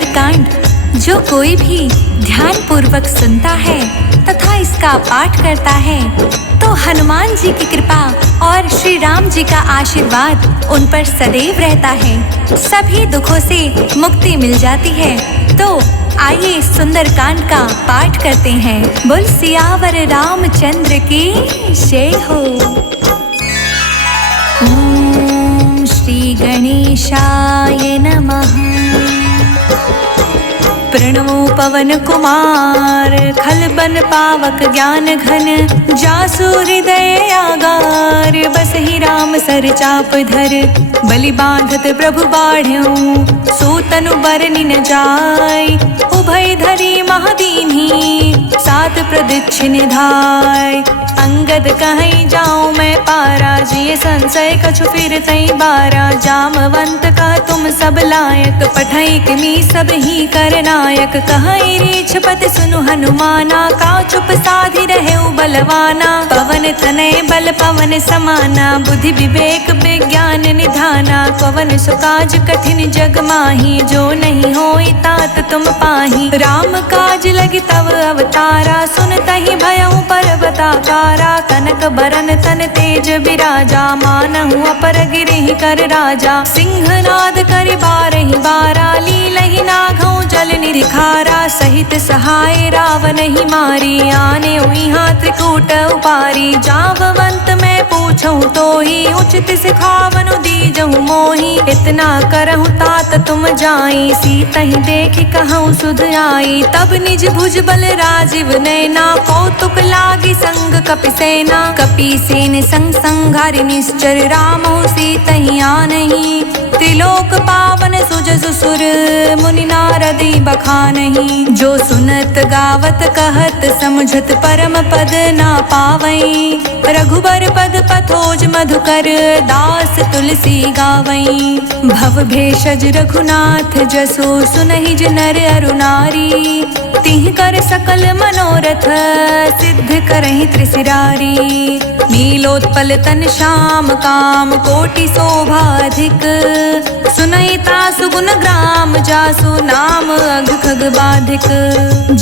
सुंदरकांड जो कोई भी ध्यान पूर्वक सुनता है तथा इसका पाठ करता है तो हनुमान जी की कृपा और श्री राम जी का आशीर्वाद उन पर सदैव रहता है। सभी दुखों से मुक्ति मिल जाती है। तो आइए सुंदरकांड का पाठ करते हैं। बोल सियावर रामचंद्र की जय हो। ओम श्री गणेशाय नमः। प्रणवो पवन कुमार खलबन पावक ज्ञान घन जासु हृदय आगार बसहि राम सर चाप धर बलि बांधत प्रभु बाढ़ऊ सूतनु बरनि न जाय उभय धरी महादीन्ही सात प्रदक्षिण धाय अंगद कहीं जाऊं मैं पारा जिये संशय कछु फिर तई बारा जामवंत कह तुम सब लायक पठई किमी सब ही कर नायक कहीं रीछ पत सुनु हनुमाना का चुप साधि रहे बलवाना पवन तनय बल पवन समाना बुद्धि विवेक विज्ञान निधाना पवन सुकाज कठिन जग माही जो नहीं होई तात तुम पाही राम काज लगी तव अवतारा सुन तहि भयउ पर्वताकारा कनक बरन तन तेज बिराजा मानहु अपर गिरिहि कर राजा सिंहनाद करि बारहि बारा लीलहि नाघउ जल निरिखारा सहित सहाय रावण ही मारी आने उहाँ त्रिकूट उपारी जाववंत मैं पूछूं तो ही उचित सिखावनु दीजहु मोही इतना करहु तात तुम जाई सीतहि देखि कहूँ सुध आई तब निज भुज बल राजीव नैना कौतुक लागी संग कपि सेना कपि सेन संग संघारि निश्चर रामहु सीतहि आनहि त्रिलोक पावन सुजसु सुर मुनि नारदी बखानहि जो सुनत गावत कहत समझत परम पद ना पावई रघुबर पद पथोज मधुकर दास तुलसी गावई भव भेषज रघुनाथ जसो सुनहि ज नर अरु नारी तिह कर सकल मनोरथ सिद्ध करहि त्रिशिरारी नीलोत्पल तन श्याम काम कोटि शोभाधिक सुनैता सुगुन ग्राम जासु नाम अघ खग बाधिक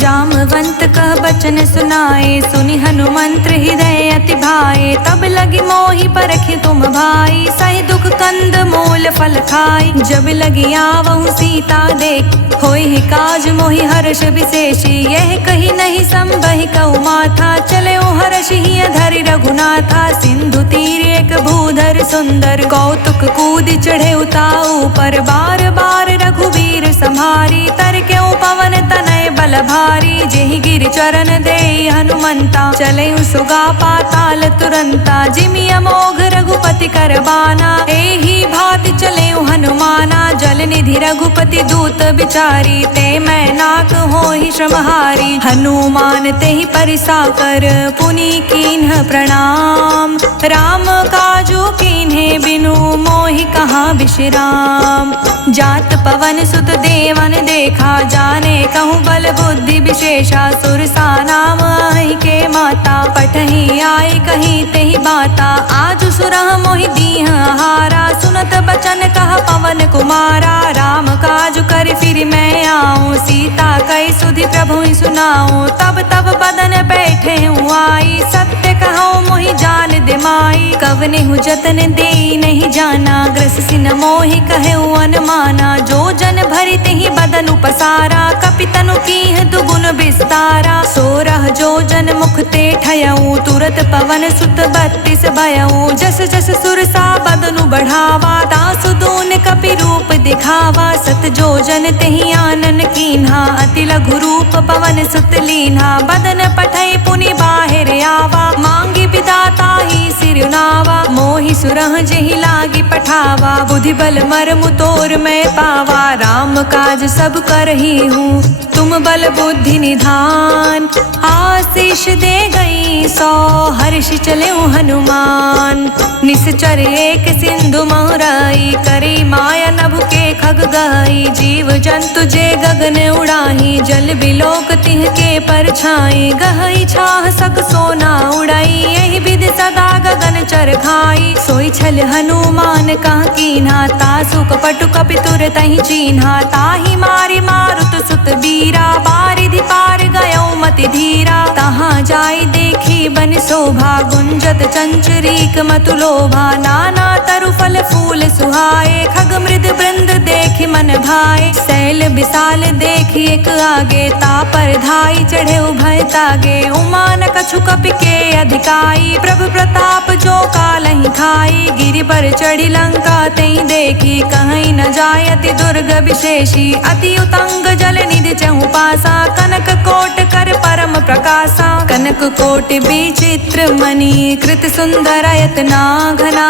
जामवंत कह बचन सुनाए सुनि हनुमंत्र हृदय अति भाए तब लगी मोहि परखि तुम भाई सहि दुख कंद मूल फल खाई जब लगी आवहु सीता देख होई काज मोहि हर्ष विशेषी यह कही नहीं संबहि कहु माथा चले हर्ष ही धरि रघुनाथा सिंधु तीर एक भूधर सुंदर कौतुक कूद चढ़े उताऊ पर बार बार रघुवीर संहारी तर क्यों पवन तनय बल भारी जेहि गिर चरण दे हनुमंता चले सुगा पाताल तुरंता जिमि अमोघ रघुपति करबाना एहि भाति चले हनुमाना जल निधि रघुपति दूत बिचारी ते मैं नाक होहि श्रमहारी हनुमान तेहि परिसा कर पुनि कीन्ह प्रणाम राम काजू कीन्हे बिनु मोहि कहाँ विश्राम जात पवन सुत देवन देखा जाने कहूँ बल बुद्धि विशेषा सुरसा नाम आई के माता पठही आई कहीं तेहि बाता आज सुरह मोहि दीह हारा सुनत बचन कह पवन कुमारा राम काज कर फिर मैं आऊँ सीता कई सुधि प्रभु सुनाऊँ तब तब बदन बैठे हूँ आई सत्य कहूँ मोहि जान दे माई कवने हूँ जतन दे नहीं जाना ग्रस सिन मोहि कहे अनमाना जो जन भरि तेहि बदन उपसारा कपितनु कीह दुगुन विस्तारा सोरह जो जन मुख ते ठयऊ तुरत पवन सुत 32 भयऊ जस जस सुरसा बदनु बढ़ावा दासु दून कपि रूप दिखावा सत जो जन तेहि आनन कीन्हा अति लघु रूप पवन सुत लीन्हा बदन पठई पुनि बाहिर आवा मांगी विदाता ही सिरुनावा मोहि सुरह जेहि लागी पठावा बुद्धि बल मर्म तोर मैं पावा राम काज सब करही हूँ तुम बल बुद्धि निधान आशीष दे गई सौ हर्ष चले हनुमान निश्चर एक सिंधु महराई करी माया नभ के खग गई, जीव जंतु जे गगन उड़ाही, जल बिलोक तिह के परछाई, गहई छाह सक सोना उड़ाई, यही विधि सदा गगन चर खाई। सोई छल हनुमान कह कीन्हा, तासु कपटु कपितुर तहि चीन्हा, ताहि मारी मारुत सुत बीरा, बारिधि पार गयो मति धीरा। तहाँ जाई देखी बन शोभा, गुंजत चंचरीक मतु लोभा, नाना तरु फल फूल सुहाए, खग मृद वृंद देखि मन भाए। शैल विशाल देखि एक आगे, तापर धाई चढ़े उभय तागे, उमान कछु कपि के अधिकाई, प्रभु प्रताप जो कालहि खाई। गिरि पर चढ़ी लंका तई देखी, कहीं न जाय अति दुर्ग विशेषी, अति उतंग जल निधि चहु पासा, कनक कोट कर परम प्रकाशा। कनक कोट विचित्र मणि, कृत सुंदरयतना घना,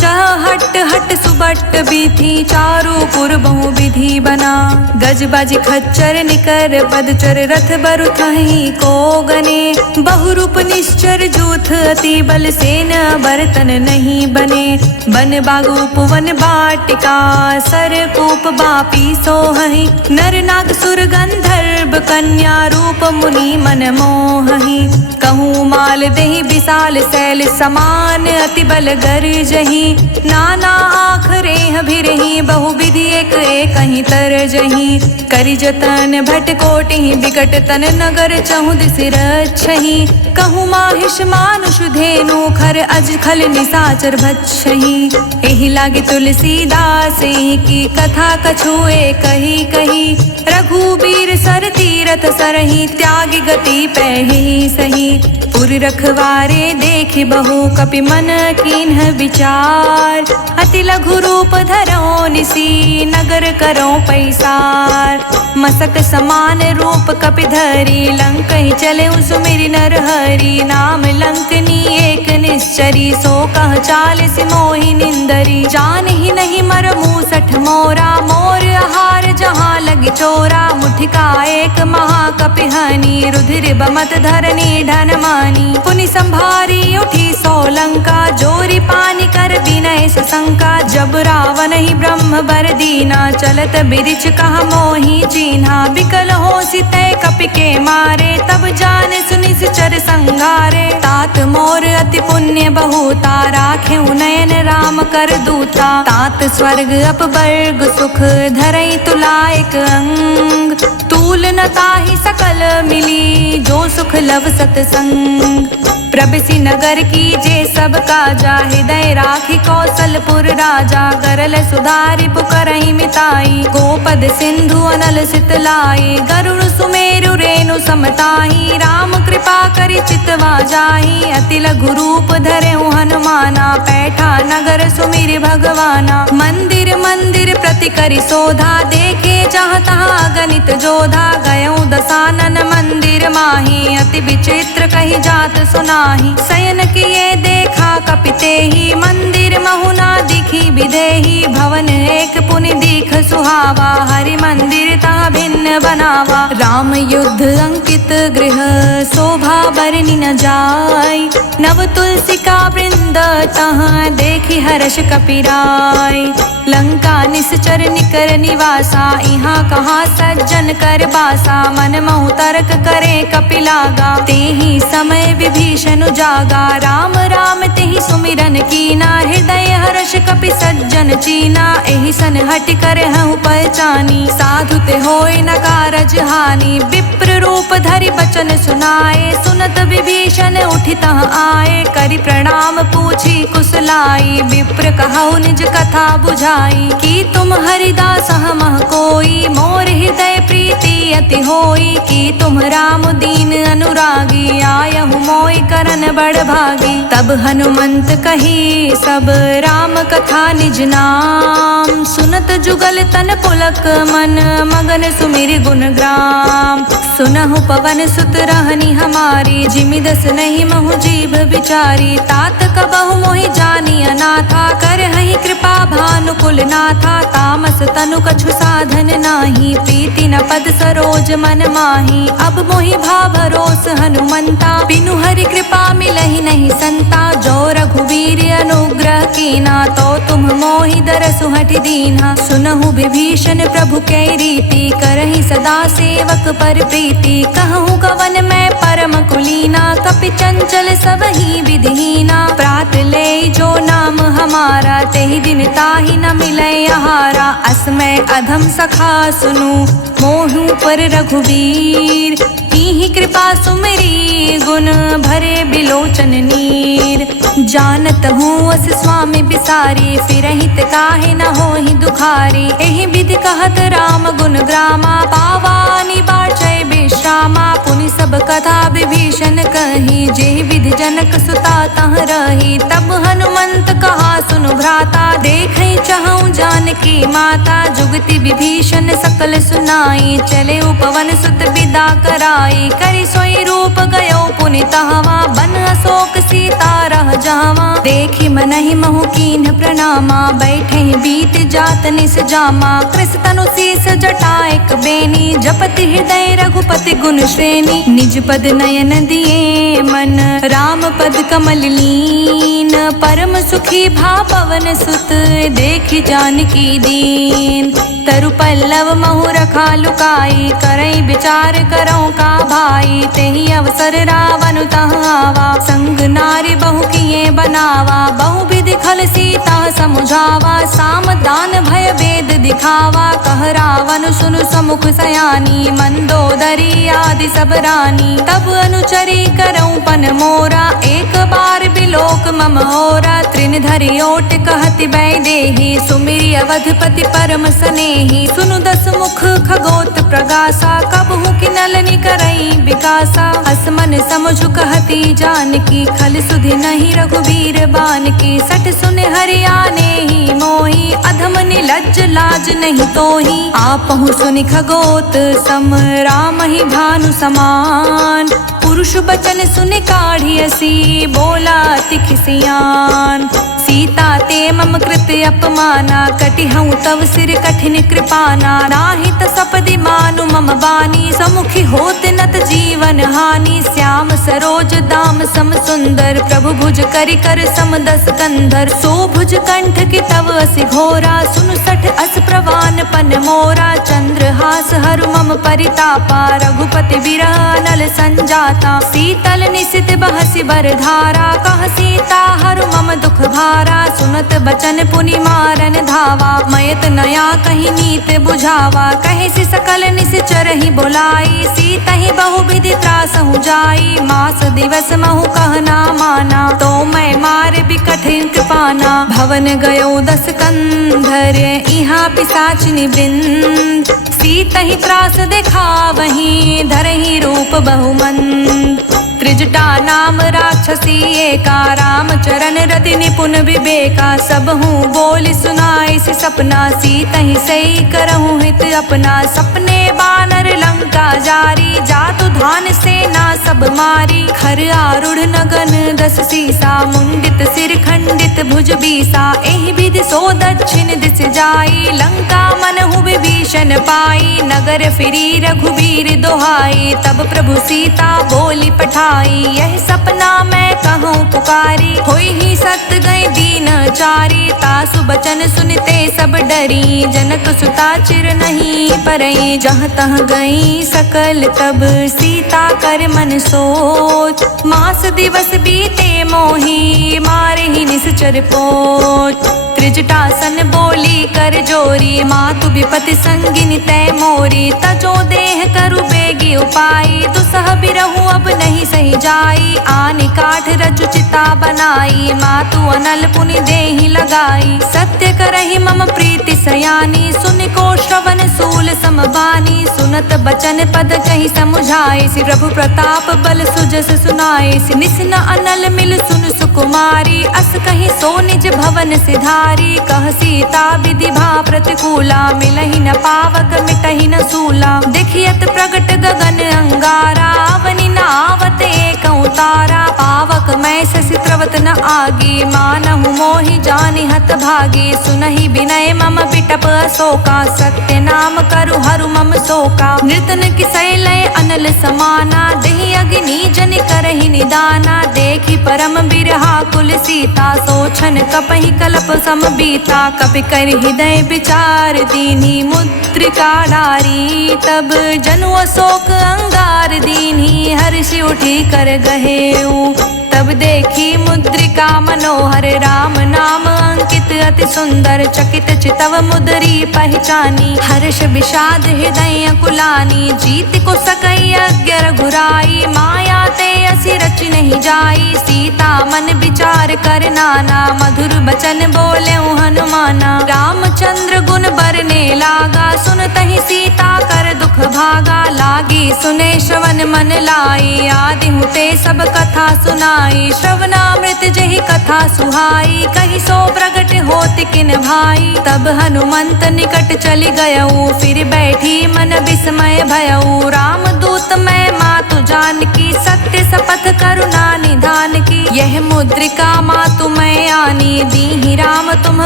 चह हट हट सुबट बीथी, चारु पुर बहु विधि बना। गज बाजी खच्चर निकर पदचर, रथ बरु थहीं को गने, बहुरूप निश्चर जूथ अति बल, सेन बर्तन नहीं बने। बन बागु उपवन बाटिका, सर कूप बापी सोहहि, नर नाग सुर गंधर्व कन्या, रूप मुनि मन मोहहि। कहूँ माल देहि विशाल शैल समान, अति बल गरजहि, नाना आखरे भिरहि, बहु विधि एक कहीं तरजहि। करि जतन भट कोटि विकट तन, नगर चहु दिस रक्षहि, कहूँ माहिष मानुष धेनु, खर अज खल निसाचर भक्षहि। एहि लागी तुलसीदास की कथा कछुए कही कही, रघुबीर सर तीरथ सरहि, त्यागी गति पैहि सही। पुर रखवारे देखि बहु कपि मन कीन्ह विचार, अति लघु रूप धरो निसी, नगर करो पैसार। मसक समान रूप कपि धरी, लंक ही चले सुमिरि नर हरि, नाम लंकनी एक निश्चरी, सो कह चालिस मोहि निंदरी। जान ही नहीं मर मूसठ मोरा, मोर आहार जहाँ लगी चोरा, मुठिका एक महाकपि हनी, रुधिर बमत धरनी ढन मानी। पुनि संभारी उठी सोलंका, जोरी पानी कर विनय सशंका, जब रावण ही ब्रह्म बर दीना, चलत बिरिछ कहा मोहि चीन्हा। बिकल हो सितय कपि के मारे, तब जान सुनि चर संगारे। तात मोर अति पुण्य बहुता, राखे नयन राम कर दूता, तात स्वर्ग अपवर्ग सुख, धरई तुलायक अंग। तूल न ताहि सकल मिली, जो सुख लव सतसंग। प्रबिसी नगर की जे सब काजा, हृदय राखी कौशलपुर राजा। गरल सुधारि पुकरहि मिताई, गोपद सिंधु अनल सितलाई। गरुड़ सुमेरु रेणु समताही, राम कृपा करि चितवा जाही। अति लघु रूप धरेउ हनुमाना, पैठा नगर सुमिरि भगवाना। मंदिर मंदिर प्रति करि शोधा, देखे जहाँ तहाँ गणित जोधा। गयउ दसानन मंदिर माही, अति विचित्र कही जात सुनाही। शयन किए देखा कपिते ही, मंदिर महुना दिखी विदेही। भवन एक पुनि दीख सुहावा, हरि मंदिर ता भिन्न बनावा। राम युद्ध अंकित गृह, शोभा बरनि न जाय। नव तुलसिका वृंद तहाँ, देखी हर्ष कपिराय। लंका निश्चर निकर निवासा, इहाँ कहाँ सज्जन कर बासा। मन महु तर्क करे कपिलागा, तेहि समय विभीषण जागा। राम राम तेहि सुमिरन कीना, हृदय हर्ष कपि सज्जन चीना। एहि सन हटि कर हूँ पहचानी, साधु ते होय न कारज हानि। विप्र रूप धरि बचन सुनाए, सुनत विभीषण उठि तहाँ आए। करि प्रणाम पूछी कुशलाई, विप्र कहु निज कथा बुझाई। कि तुम हरिदास हमह कोई, मोर हृदय प्रीति अति होई। कि तुम राम दीन अनुरागी, आयहु मोय करन बड़ भागी। तब हनुमंत कही सब राम कथा निज नाम, सुनत जुगल तन पुलक मन, मगन सुमिरि गुण ग्राम। सुनहु पवन सुत रहनी हमारी, जिमि दस नहीं महु जीभ विचारी। तात कबहु मोहि जानी अनाथा, करहि कृपा भानुकुल नाथा। तामस तनु कछु साधन नाही, प्रीति न पद सरोज मन माही। अब मोहि भा भरोस हनुमंता, बिनु हरि कृपा मिलहि नहीं संता। जो रघुवीर अनुग्रह कीना, तो तुम मोहि दरसु हठि दीन्हा। सुनहु विभीषण प्रभु कै रीति, करहि सदा सेवक पर प्रीति। कहूँ कवन मैं परम कुलीना, कपि चंचल सबहि विधिहीना। प्रात ले जो नाम हमारा, तेहि दिन ताहि न मिलै आहारा। असमय अधम सखा सुनु, मोहु पर रघुवीर। कीन्ही कृपा सुमिरी, गुण भरे बिलोचन नीर। जानत हूँ अस स्वामी बिसारी, फिरहि ते काहे न होहि दुखारी। एहि विधि कहत राम गुण ग्रामा, पावानि बाचै विश्रामा। पुनि सब कथा विभीषण कही, जेहि विधि जनक सुता तह रही। तब हनुमंत कहा सुनु भ्राता, देखै चहु जानकी माता। जुगति विभीषण सकल सुनाई, चले उपवन सुत विदा कराई। करि सोई रूप गयो पुनि तहवा, बन अशोक सीता रह जावा। देखि मनहि महु कीन्ह प्रणामा, बैठे बीत जात निस जामा। कृस तनु शीस जटा एक बेनी, जपति हृदय रघुपति गुण श्रेणी। निज पद नयन दिए मन, राम पद कमल लीन। परम सुखी भा पवन सुत, देखि जानकी दीन। तरु पल्लव महु रखा लुकाई, करई विचार करौ का भाई। तेहि अवसर रावण तह आवा, संग नारी बहु किए बनावा। बहु विधि खल सीता समुझावा, साम दान भय वेद दिखावा। कह रावण सुनु समुख सयानी, मंदोदरी आदि सब रानी। तब अनुचरी करऊं पन मोरा, एक बार बिलोक मम होरा। त्रिन धरि ओट कहति वैदेही, सुमिरि अवधपति परम सनेही। सुनु दस मुख खगोत प्रगासा, कबहु किनलनि करई विकासा। असमन समझु कहती जानकी, खल सुधि नहीं रघुवीर बानकी। सठ सुन हरियाने ही मोही, अधम निलज्ज लाज नहीं तोही। आपहु सुनि खगोत सम, राम ही भानु समान। पुरुष बचन सुनि काढ़ियसी, बोला अति खिसियान। सीता ते मम कृत अपमाना, कटिहऊँ तव सिर कठिन कृपाना। नाहित सपदि मानु मम बानी, समुखी होत नत जीवन हानि। श्याम सरोज दाम सम सुंदर, प्रभु भुज करि कर सम दस कंधर। सो भुज कंठ की तव असि घोरा, सुनु सठ अस प्रवान पन मोरा। चंद्रहास हरु मम परितापा, रघुपति विरह नल संजाता। शीतल निशित बहसि बरधारा, कह सीता हरु मम दुख भारा। सुनत बचन पुनि मारन धावा, मयत नया कहीं नीत बुझावा। कहे से सकल निश्चर ही बोलाई, सीता ही बहु विधि त्रासहु जाई। मास दिवस महु कहना माना, तो मैं मार भी कठिन कृपाना। भवन गयो दस कंधर, इहा पिशाचिनी वृंद। सीता ही त्रास देखा वहीं, धरहि रूप बहुमंद। त्रिजटा नाम राक्षसी एका, रामचरण रति निपुण विवेका। सब हूँ बोल सुनाई से सपना, सीता ही सही करहूँ हित अपना। सपने बानर लंका जारी, जातु धान सेना सब मारी। खर आरूढ़ नगन दस सीसा, मुंडित सिर खंडित भुज बीसा। एहि विधि सो दक्षिण दिस जाई, लंका मनहु विभीषण पाई। नगर फिरी रघुवीर दोहाई, तब प्रभु सीता बोली पठाई। यह सपना मैं कहूँ पुकारी, होई ही सत गए दीन चारी। तासु बचन सुनते सब डरी, जनक सुता चिर नहीं परई। जहाँ तह गई सकल तब, सीता कर मन सोच। मास दिवस बीते मोही, मारे ही निश्चर पोच। त्रिजटासन बोली कर जोरी, मातु विपति संगिनी तय मोरी। तजो देह करु बेगी उपाई, दुसह बिरहु अब नहीं सही जाई। आनि काठ रचु चिता बनाई, मातु अनल पुनि देहि लगाई। सत्य करहि मम प्रीति सयानी, सुनि को श्रवण सूल समबानी। सुनत बचन पद कहि समुझाए, सि प्रभु प्रताप बल सुजस सुनाए। सि निस्न अनल मिल सुन सुकुमारी, अस कहि सो निज भवन सिधारी। कह सीता विधि भा प्रतिकूला, मूला, मिलहि न पावक मिटहि न सूला। देखियत प्रगट गगन अंगारा, अवनि न आवत एकौ तारा। पावक मैं शशि त्रवत न आगी, मानहु मोहि जानि हत भागी। सुनहि विनय मम बिटप अशोका, सत्य नाम करु हरु मम शोका। नृतन किसै लय अनल समाना, देहि अग्नि जनि करहि निदाना। देखि परम बिरहा कुल सीता, सोचन कपहि कलप सम बीता। कपि कर हृदय विचार दीन्ही, मुद्रिका डारी। तब जनु अशोक अंगार दीन्ही, हर्षि उठी कर गहेऊ। तब देखी मुद्रिका मनोहर, राम नाम अंकित अति सुंदर। चकित चितव मुद्री पहचानी, हर्ष विषाद हृदय कुलानी। जीत को सकई अज्ञ रघुराई, माया ते असि रचि नहीं जाई। सीता मन विचार कर नाना, मधुर बचन बोले हनुमाना। रामचंद्र गुण बरने लागा, सुनतहि सीता कर दुख भागा। लागी सुने श्रवण मन लाई, आदि हुते सब कथा सुनाई। श्रवणामृत जहि कथा सुहाई, कहि सो प्रगट होत किन भाई। तब हनुमंत निकट चली गयऊ, फिर बैठी मन विस्मय भयऊ। राम दूत मैं मातु जानकी, सत्य शपथ करुणा निधान की। यह मुद्रिका मातु मैं आनी, दीहि राम तुम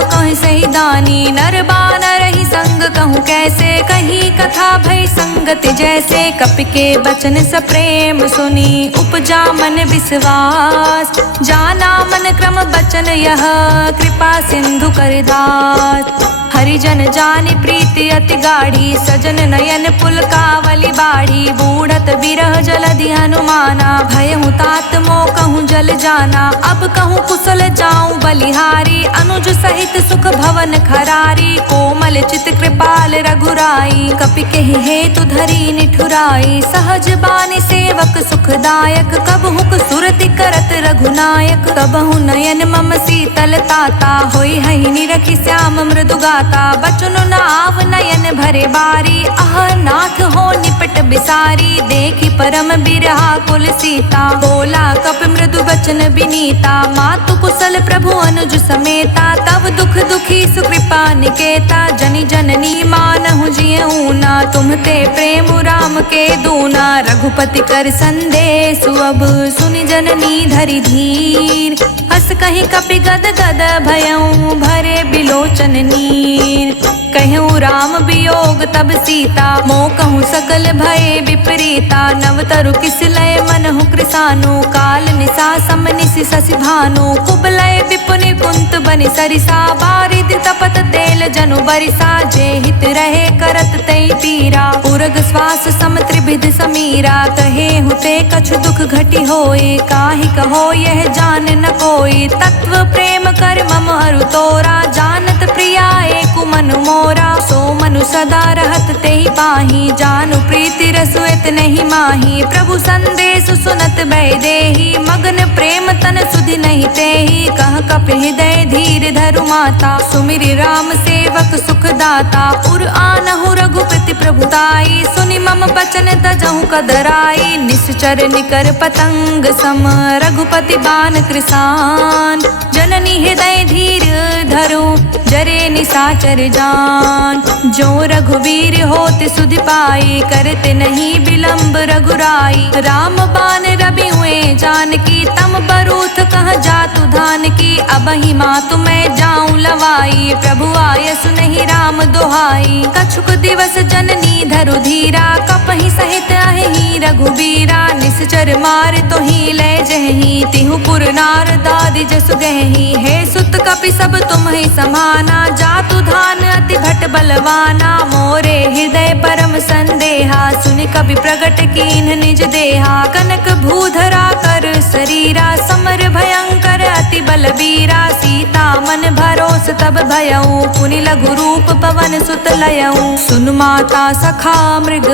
कहि सही दानी। नर बानर ही संग कहूँ कैसे, कही कथा भई संगति जैसे। कपि के बचन सप्रेम सुनी, उपजा मन विश्वास। जाना मन क्रम बचन यह, कृपा सिंधु कर दास। हरिजन जानि प्रीति अति गाढ़ी, सजन नयन पुलकावली बाढ़ी। बूढ़त बिरह जलधि हनुमाना, भयहु तात मोह कहूँ जल जाना। अब कहूँ कुशल जाऊँ बलिहारी, अनुज सहित सुख भवन खरारी। कोमल चित कृपाल रघुराई, कपि केहि हेतु धरी निठुराई। सहज बानी सेवक सुखदायक, कबहुक सुरति करत रघुनायक। कबहु नयन मम शीतल ताता, होई हहि निरखि श्याम मृदु गाता। बचन नाव नयन भरे बारी, आह नाथ हो निपट बिसारी। देखि परम बिरहा कुल सीता, बोला कपि मृदु बचन बिनीता। मातु कुशल प्रभु अनुज समेता, तब दुख दुखी सुकृपा निकेता। जनि जननी मानहु जियऊ ना, तुमते प्रेम राम के दूना। रघुपति कर संदेशु अब, सुनि जननी धरि धीर। हस कहि कपि गद गद भयऊ, भरे बिलोचन नीर। कहूँ राम वियोग तब सीता, मोह कहूँ सकल भय विपरीता। नव तरु किस लय मनहु कृसानु, काल निशा सम निशि शशि भानु। कुबलय विपुनि कुंत बनि सरिसा, बारिद तपत तेल जनु बरिसा। जे हित रहे करत तई पीरा, उरग श्वास सम त्रिभिद समीरा। कहे हुते कछु दुख घटी होए, काहि कहो यह जान न कोई। तत्व प्रेम कर मम अरु तोरा, जानत प्रिया एकु मनु मोरा। सो मनु सदा रहत तेहि पाही, जानु प्रीति रसु नहीं माही। प्रभु संदेश सुनत भय देहि, मगन प्रेम तन सुधि नहीं तेहि। कह कपि हृदय धीर धरु माता, सुमिरि राम सेवक सुख दाता। उर आनहु रघुपति प्रभुताई, सुनि मम बचन तजहु कदराई। निश्चर निकर पतंग सम, रघुपति बान कृसान। जननी हृदय धीर धरु, जरे निशाचर जान। जो रघुवीर होत सुधि पाई, करते नहीं विलंब रघुराई। राम बान रवि हुए जानकी, तम बरूथ कह जातु धान की। अबहि मातु मैं जाऊं लवाई, प्रभु आय सुनहि राम दुहाई। कछुक दिवस जननी धरु धीरा, कपहि सहित अहि रघुबीरा। निश्चर मार तो ही ले जहि, तिहु पुर नार दादि जसु गहि। हे सुत कपि सब तुम ही समाना, जातु धान अति भट बलवाना। मोरे हृदय परम संदेहा, सुनि कपि प्रगट कीन्ह निज देहा। कनक भूधरा कर शरीरा, समर भयंकर अति बलबीरा। सीता मन भरोस तब भयऊ, पुनि लघु रूप पवन सुत लयऊ। सुन माता सखा मृग,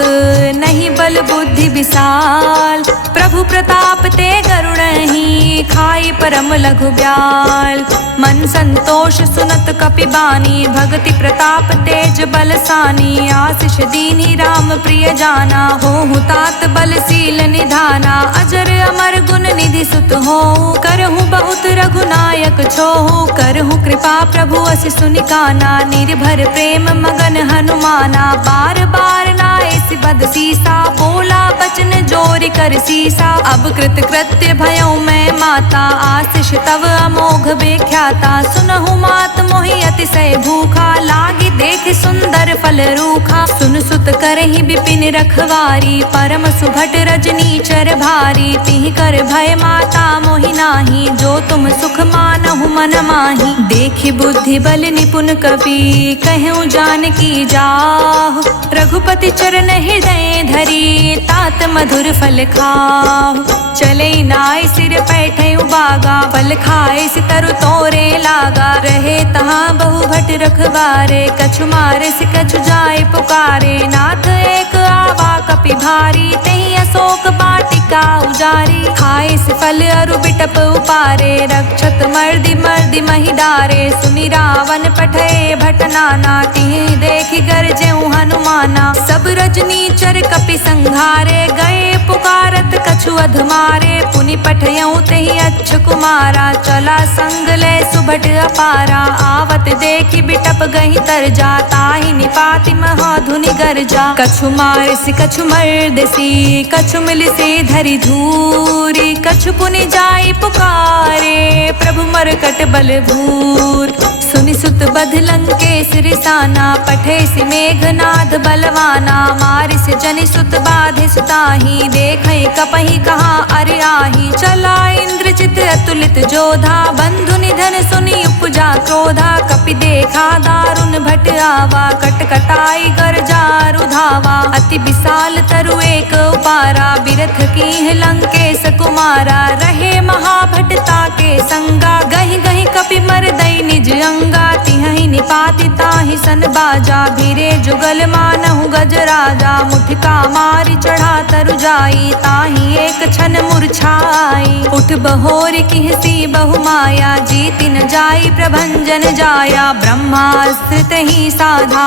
नहीं बल बुद्धि विशाल। प्रभु प्रताप ते गरुड़हि, खाई परम लघु ब्याल। मन संतोष सुनत कपि बानी, भगति प्रताप तेज बलसानी। आशीष दीनी राम प्रिय जाना, होहु तात बलशील निधाना। अजर अमर गुण निधि निधि सुत हो, करहु बहुत रघुनायक छोहु, करहु कृपा प्रभु अस सुनिकाना, निर्भर प्रेम मगन हनुमाना, बार बार नाए बद सीसा, बोला बचन जोरि कर सीसा, अब कृत कृत्य भयउ मैं माता, आशीष तव अमोघ बेख्याता, सुनहु मात मोहि अतिशय भूखा, लागी देख सुंदर फल रूखा, सुन सुत करहि बिपिन रखवारी, परम सुभट रजनीचर भारी, तिहि कर भय माता मोहि नाही, जो तुम सुख मानहु मन माही, देखि बुद्धि बल निपुण कपि, कहूँ जानकी जाहु, रघुपति चरण हृदय धरी, तात मधुर फल खाहु, चले नाय सिर पैठे उबागा, फल खाए सितरु तोरे लागा, रहे तहाँ बहु भट रखवारे, कछु मारे सि कछु जाए पुकारे, नाथ एक आवा कपि भारी, तेहि अशोक वाटिका उजारी, खाए से फल अरु बिटप उपारे, रक्षत मर्दि मर्दि महि डारे, सुनि रावण पठए भट नाना, तिहि देखि गरजेउ हनुमाना, सब रजनीचर कपि संघारे, गए पुकारत कछु अधमारे, पुनि पठयउ तेहि अच्छ कुमारा, चला संग ले सुभट अपारा, आवत देखि बिटप गहि तरजा, ताहि निपाति महाधुनि गरजा, कछु मारिसि कछु मर्दसी, कछु मिलिसि धरि धूरी, कछु पुनि जाई पुकारे, प्रभु मरकट बल भूर, सुनि सुत बध लंकेश रिसाना, पठे सि मेघनाद बलवाना, मारिस जनि सुत बाधे सुताही, देखै कपहि कहाँ अरि आही, चला इंद्रजित अतुलित जोधा, बंधु निधन सुनि उपजा क्रोधा, कपि देखा दारुण भट आवा, कटकटाई गरजा रुधावा, अति विशाल तरु एक उपारा, बिरथ कीन्ह लंकेश कुमारा, रहे महाभटता के संगा, गहि गहि कपि मरदई निज अंगा, तिहि निपाति ताहि सन बाजा, भीरे जुगल मानहु गजराजा, मुठिका मारि चढ़ा तरु जाई, ताहि एक क्षण मूर्छाई, उठ बहोर किहसी बहु माया, जीति न जाई प्रभंजन जाया, ब्रह्मास्त्र तहि साधा,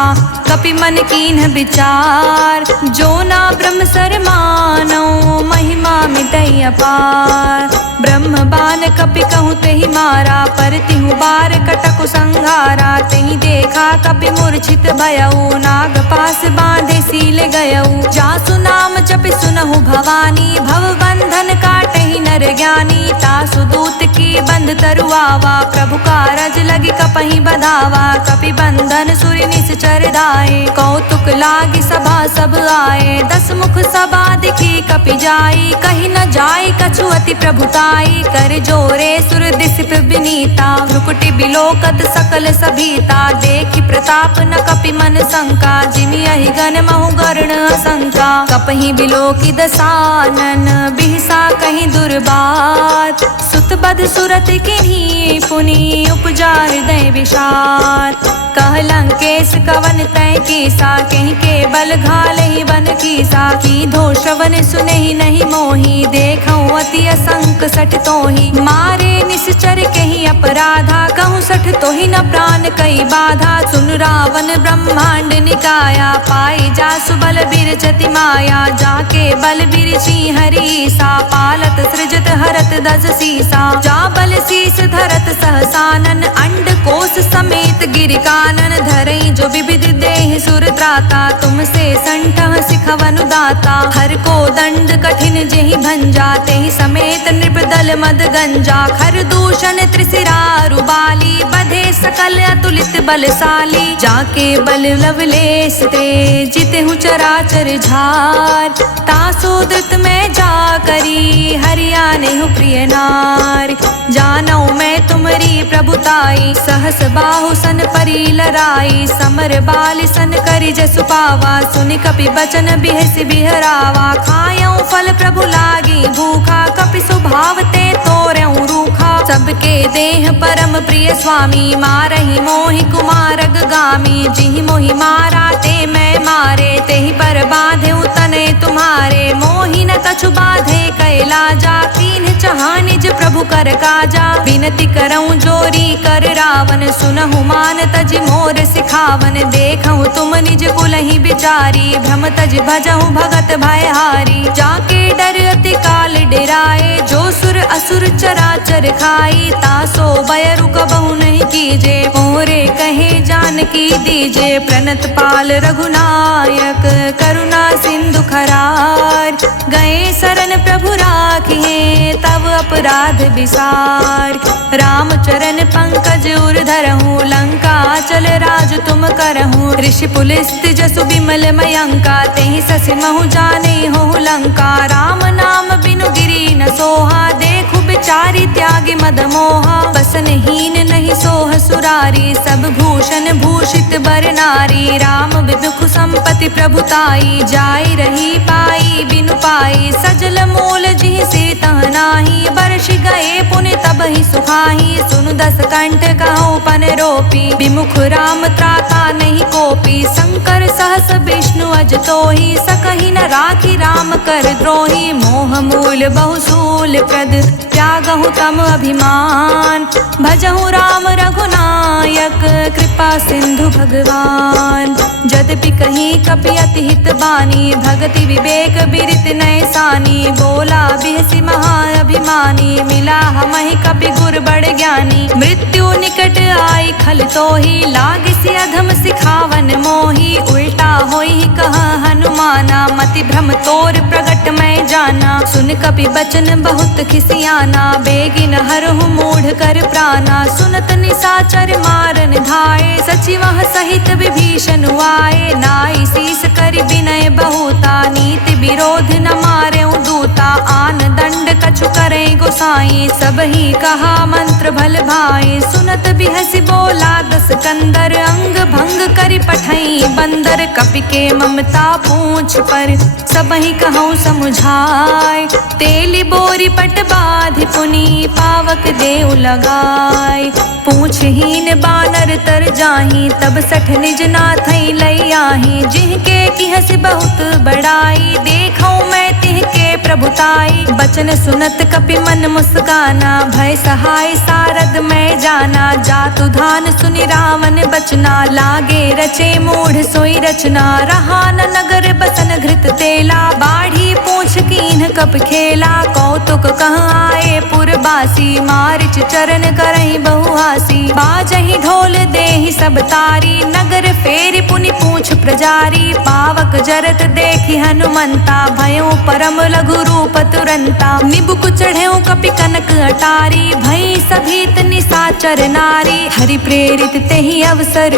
कपि मन कीन्ह विचार, जो ना ब्रह्म सर मानौ, महिमा मिटई अपार, ब्रह्म बान कपि कहूँ तेहि मारा, पर तिहु बार कटकु संघारा, तेहि देखा कपि मूर्छित भयउ, नाग पास बांधे सील गयउ, जासु नाम जपि सुनहु भवानी, भव बंधन काटहि नर ज्ञानी, तासु दूत की बंध तरुआवा, प्रभु कारज लगी कपहि बधावा, कपि बंधन सुरि निश्चर दाए, कौतुक लागी सभा सब आए, दस मुख सभा दिखी कपि जाई, कहि न जाई कछु अति प्रभुताई, कर जोरे सुर दिसिप विनीता, भ्रुकुटि बिलोकत सकल सभीता, देखि प्रताप न कपि मन शंका, जिमि अहि गण महु गर्ण असंका, कपहि बिलोकि दसानन, बिहसा कहि दुर्बात, सुत बद सुरत किन्ही पुनि उपजा हृदय विषाद, कह लंकेश कवन तय कीसा, कहीं के बल घालहि वन कीसा, की धो श्रवण सुनहि नहीं मोहि, देखऊँ अति असंक सठ तोहि, मारे निश्चर कहीं अपराधा, कहूँ सठ तोहि न प्राण कई बाधा, सुन रावण ब्रह्मांड निकाया, पाई जासु बल बिरचति माया, जाके बल बिरची हरीसा, पालत सृजत हरत दस सीसा, जा बल शीस धरत सहसानन, अंड कोश समेत गिर कानन, धरई जो विविध देह सुर त्राता, तुमसे संठह सिखवनु दाता, हर को दंड कठिन जेहि भंजा, तेहि समेत नृपदल मद गंजा, खर दूषण त्रिशिरा रुबाली, बधे सकल अतुलित बलशाली, जाके बल लवलेश ते जितहु चराचर झार, तासो द्रुत में जा करी हरियाणे हूँ प्रिय नार, जानौ मैं तुमरी प्रभुताई, सहस बाहु सन परी लराई, समर बाल सन करि जसु पावा, सुनि कपि बचन बिहस बिहरावा, खायऊ फल प्रभु लागी भूखा, कपि स्वभाव ते तोरऊ रूखा, सबके देह परम प्रिय स्वामी, मारहि मोहि कुमारग गामी, जिहि मोहि मारा ते मैं मारे, तेहि पर बाधे तने तुम्हारे, मोहि न कछु बाधे कैला जा, कीन्ह कहा निज प्रभु कर काजा। विनती करऊं जोरी कर रावण, सुनहु मान तज मोर सिखावन। देखऊं तुम निज कुलहि बिचारी, भ्रम तज भजहु भगत भयहारी। जाके डर अति काल डेराए, जो सुर असुर चराचर खाई। तासो भय रुक बहु नहीं कीजे, मोरे कहे जानकी दीजे। प्रणत पाल रघुनायक, करुणा सिंधु खरार। गए शरण प्रभु राखिए, तब अपराध विसार। राम चरण पंकज उर धरहूँ, लंका चल राज तुम करहूँ। ऋषि पुलिस्त जसु बिमल मयंका, तेहि ससि महु जाने हो लंका। राम नाम बिनु गिरी न सोहा, देखु बिचारी त्यागी मद मोहा। बसनहीन नहीं सोह सुरारी, सब भूषण भूषित बर नारी। राम विमुख संपत्ति प्रभुताई, जाई रही पाई बिनु पाई। सजल मूल जिहि से तह नाही, बरष गए पुनि तबहि सुखाही। सुनु दस कंठ कहूँ पन रोपी, विमुख राम त्राता नहीं कोपी। शंकर सहस विष्णु अज तोहि, सकहि न राखी राम कर द्रोही। मोह मूल बहुसूल प्रद, त्यागहु तम अभिमान। भजहु राम रघुनायक, कृपा सिंधु भगवान। यद्यपि कहीं कपि अति हित बानी, भगति विवेक बिरित नय सानी। बोला बिहसी महाअभिमानी, मिला हमहि कपि गुर बड़ ज्ञानी। मृत्यु निकट आई खल तोहि, लागिसी अधम सिखावन मोहि। उल्टा होई कह हनुमाना, मति भ्रम तोर प्रगट मैं जाना। सुन कपि बचन बहुत खिसियाना, बेगिन हरहु मूढ़ कर प्राणा। सुनत निशाचर मारन धाये, सचिवह सहित विभीषण आए। नाई शीस करि विनय बहुता, नीति विरोध न मारे दूता। आन दंड कछु करे गोसाई, सब ही कहा मंत्र भल भाई। सुनत बिहसी बोला दस कंदर, अंग भंग करि पठई बंदर। कपि के ममता पूछ पर, सब ही कहूँ समुझाय। तेली बोरी पट बाधि पुनि, पावक देउ लगाय। पूछहीन बानर तर जाही, तब सठ निज नाथई लई आही। जिनके किहस बहुत बड़ाई, देखऊं मैं तिहके प्रभुताई। बचन सुनत कपि मन मुस्काना, भय सहाय सारद मैं जाना। जातु धान सुनि रावण बचना, लागे रचे मूढ़ सोई रचना। रहा न नगर बसन घृत तेला, बाढ़ी पूछ कीन्ह कप खेला। कौतुक कहाँ आए पुरबासी, मारिच चरण करहि बहुहासी। बाजहि ढोल देहि सब तारी, नगर फेरि पुनि पूछ प्रजारी। पावक जरत देखि हनुमंता, भयो परम लघु रूप तुरंता। निबुक चढ़ेउ कपि कनक अटारी, भई सभीत निशाचर नारी। हरि प्रेरित तेहि अवसर,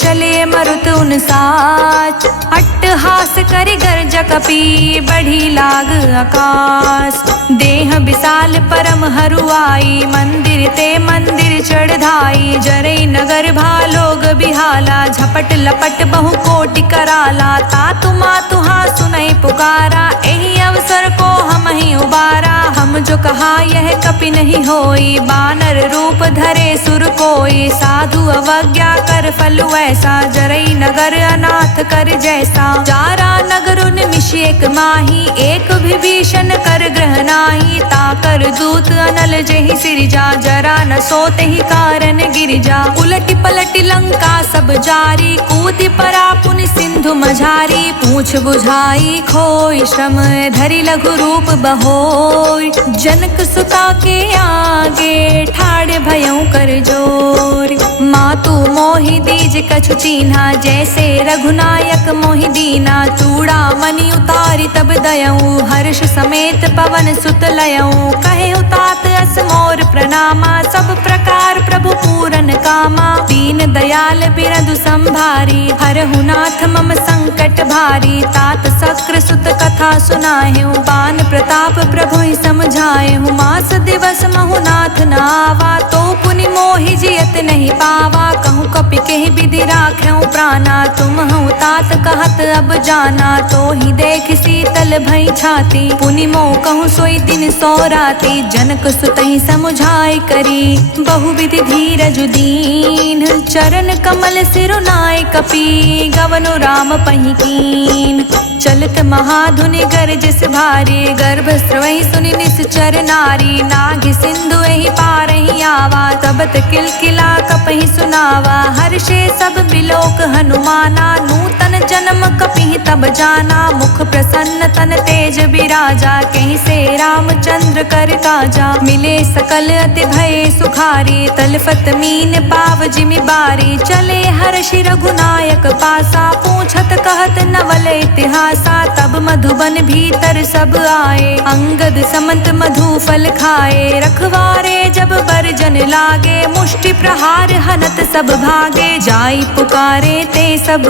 चले मरुत उन साच। अट्टहास करि गर्ज कपि, बढ़ी लाग आकाश। देह विशाल परम हरुआई, मंदिर ते मंदिर चढ़ाई। जरई नगर भालोग बिहाला, झपट लपट बहु कोटि कराला। तातु मातु हा सुनई पुकारा, एहि अवसर को हम ही उबारा। हम जो कहा यह कपि नहीं होई, बानर रूप धरे सुर कोई। साधु अवज्ञा कर फल ऐसा, जरई नगर अनाथ कर जैसा। जारा नगर निमिष एक माही, एक विभीषण कर ग्रह नाही। ताकर दूत अनल जेहि सिरजा, जरा न सोते ही कारण गिरिजा। उलटि पलटि लंका सब जारी, कूदि परा पुनि सिंधु मझारी। पूछ बुझाई खोई श्रम, धरि लघु रूप बहोय। जनक सुता के आगे, ठाड़ भयउ कर जोर। मातु मोहि दीज कछु चीन्हा, जैसे रघुनायक मोहि दीना। चूड़ा मणि उतारी तब दयऊ, हर्ष समेत पवन सुत लयऊ। कहे तात अस मोर प्रणामा, सब प्रकार प्रभु पूरन कामा। दीन दयाल बिरधु संभारी, हरहु नाथ मम संकट भारी। तात शक्र सुत कथा सुनाएहु, बान प्रताप प्रभु ही समझाएहु। मास दिवस महु नाथ न आवा, तो पुनि मोहि जियत नहीं पावा। कहूँ कपि केहि विधि राखऊं प्राणा, तुम हूँ तात कहत अब जाना। तो ही देख शीतल भई छाती, पुनि मोह कहूँ सोई दिन सो राती। जनक सुतहि समुझाय करी, बहुविधि धीरज दीन। चरण कमल सिरुनाय कपि गवनु राम पहि कीन। चलत महाधुनि गरजस भारी गर्भ स्रवहि सुनि निश्चर नारी। नाग सिंधु एहि पारहि आवा तबत किलकिला कपहि सुनावा। हर्षे सब बिलोक हनुमाना नूतन जन्म कपिहि तब जाना। मुख प्रसन्न तन तेज बिराजा कहीं से रामचंद्र कर काजा। मिले सकल अति भय सुखारी तलफत मीन पाव जिमि बारी। चले हर्षि रघुनायक पासा पूछत कहत नवल इतिहासा। तब मधुबन भीतर सब आए अंगद समंत मधु फल खाए। रखवारे जब बरजन लागे मुष्टि प्रहार हनत सब भागे। जाई पुकारे ते सब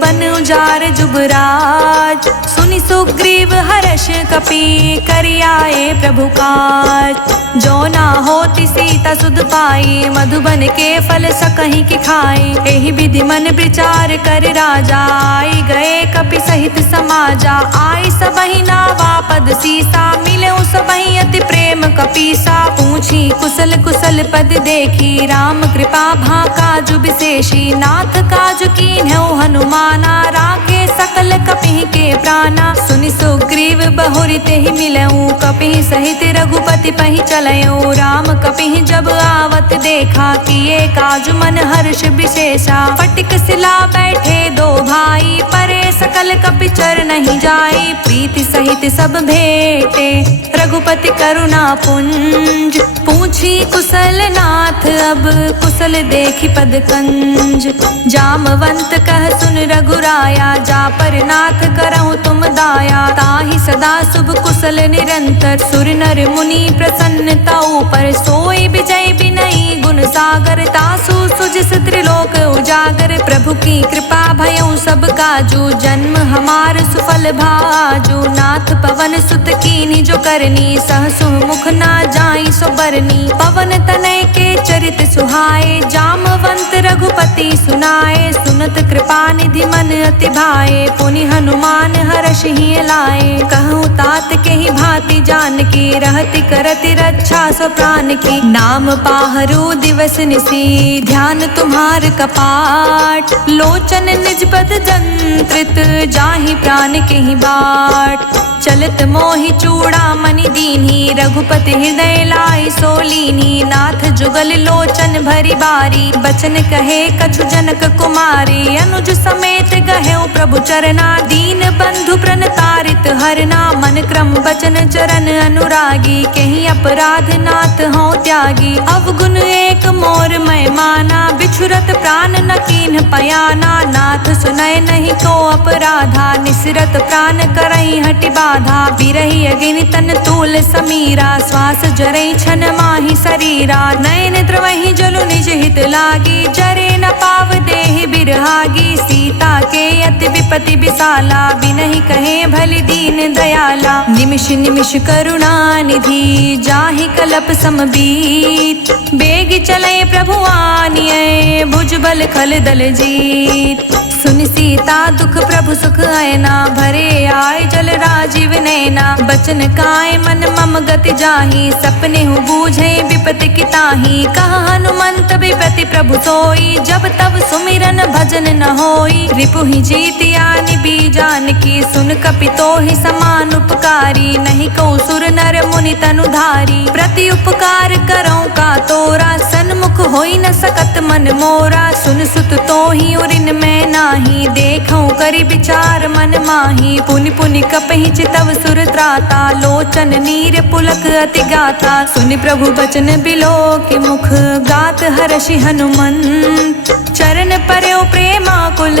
बन उजार जुबराज। सुनि सुग्रीव हर्ष कपि करि आए प्रभु काज। जो ना होती सीता सुध पाई मधुबन के फल सकहि की खाई। एहि विधि मन विचार कर राजा आई गए कपि सहित समाजा। आई सबहि नावा पद सीसा मिले सबहि अति प्रेम कपीसा। पूछी कुशल कुशल पद देखी राम कृपा भा काजु विशेषी। नाथ काजु कीन्हु हनुमाना राखे सकल कपिहि के प्राणा। सुनि सुग्रीव बहुरि तेहि मिलऊ कपिहि सहित रघुपति पहि चलऊ। राम कपिहि जब आवत देखा किए काजु मन हर्ष विशेषा। फटिक सिला बैठे दो भाई परे सकल कपि चर नहीं जाई। प्रीति सहित सब भेटे रघुपति करुणा पुंज। पूछी कुशल नाथ अब कुशल देखी पद कंज। जामवंत कह सुन रघुराया जा पर नाथ करहु तुम दाया। ताहि सदा शुभ कुशल निरंतर सुर नर मुनि प्रसन्नता ऊपर। सोई विजय बिनई गुण सागर तासु सुजिस त्रिलोक उजागर। प्रभु की कृपा भयउ सब काजू जन्म हमार सुफल भाजू। नाथ पवन सुत कीन्ही जो करनी सहसु मुख ना जाई सो बरनी। पवन तनय के चरित सुहाए जामवंत रघुपति सुनाए। सुनत कृपा निधि मन अति भाए पुनि हनुमान हर्ष ही लाए। कहूँ तात के ही भांति जान की रहति करति रक्षा सो प्राण की। नाम पाहरु दिवस निसी ध्यान तुम्हार कपाट। लोचन निज पद जंत्रित जाहि प्राण के ही बाट। चलत मोहि चूड़ा मणि दीन्ही रघुपति हृदय लाई सोलीनी। नाथ जुगल लोचन भरी बारी बचन कहे कछु जनक कुमारी। अनुज समेत गहेउ प्रभु चरना दीन बंधु प्रण तारित हरना। मन क्रम बचन चरण अनुरागी कहीं अपराध नाथ हो त्यागी। अवगुण एक मोर मैं माना बिछुरत प्राण न कीन्ह पयाना। नाथ सुनय नहीं को अपराधा निसरत प्राण करई हटि बाधा। बिरहि अगिनि तन तूल समीरा श्वास जरई छन माहि शरीरा। नयन द्रवहि जलु निज हित लागी जरे न पाव देहि बिरहागी। सीता के अति विपति विशाला बिनहि कहे भलि दीन दयाला। निमिष निमिष करुणा निधि जाहि कलप समबीत। बेग चले प्रभु आनिए भुज बल खल दल जीत। सुनि सीता दुख प्रभु सुख आयना भरे आय जल राजीव नैना। बचन काय मन मम गति जाहि सपने हूँ बूझे विपति की ताहि। कहा हनुमंत विपति प्रभु सोई जब तब सुमिरन भजन न होई। रिपुहि जीतिया निबी जानकी सुन कपि तोहि समान उपकारी। नहीं को सुर नर मुनि तनुधारी प्रति उपकार करऊँ का तोरा। सन्मुख होई न सकत मन मोरा सुन सुत तोहि उरिन में नाही। देखऊँ करि विचार मन माही पुनि पुनि कपहि चितव सुर त्राता। लोचन नीर पुलक अति गाता सुनि प्रभु बचन बिलो के मुख गात हर्षि हनुमंत। चरण पर्यो प्रेमाकुल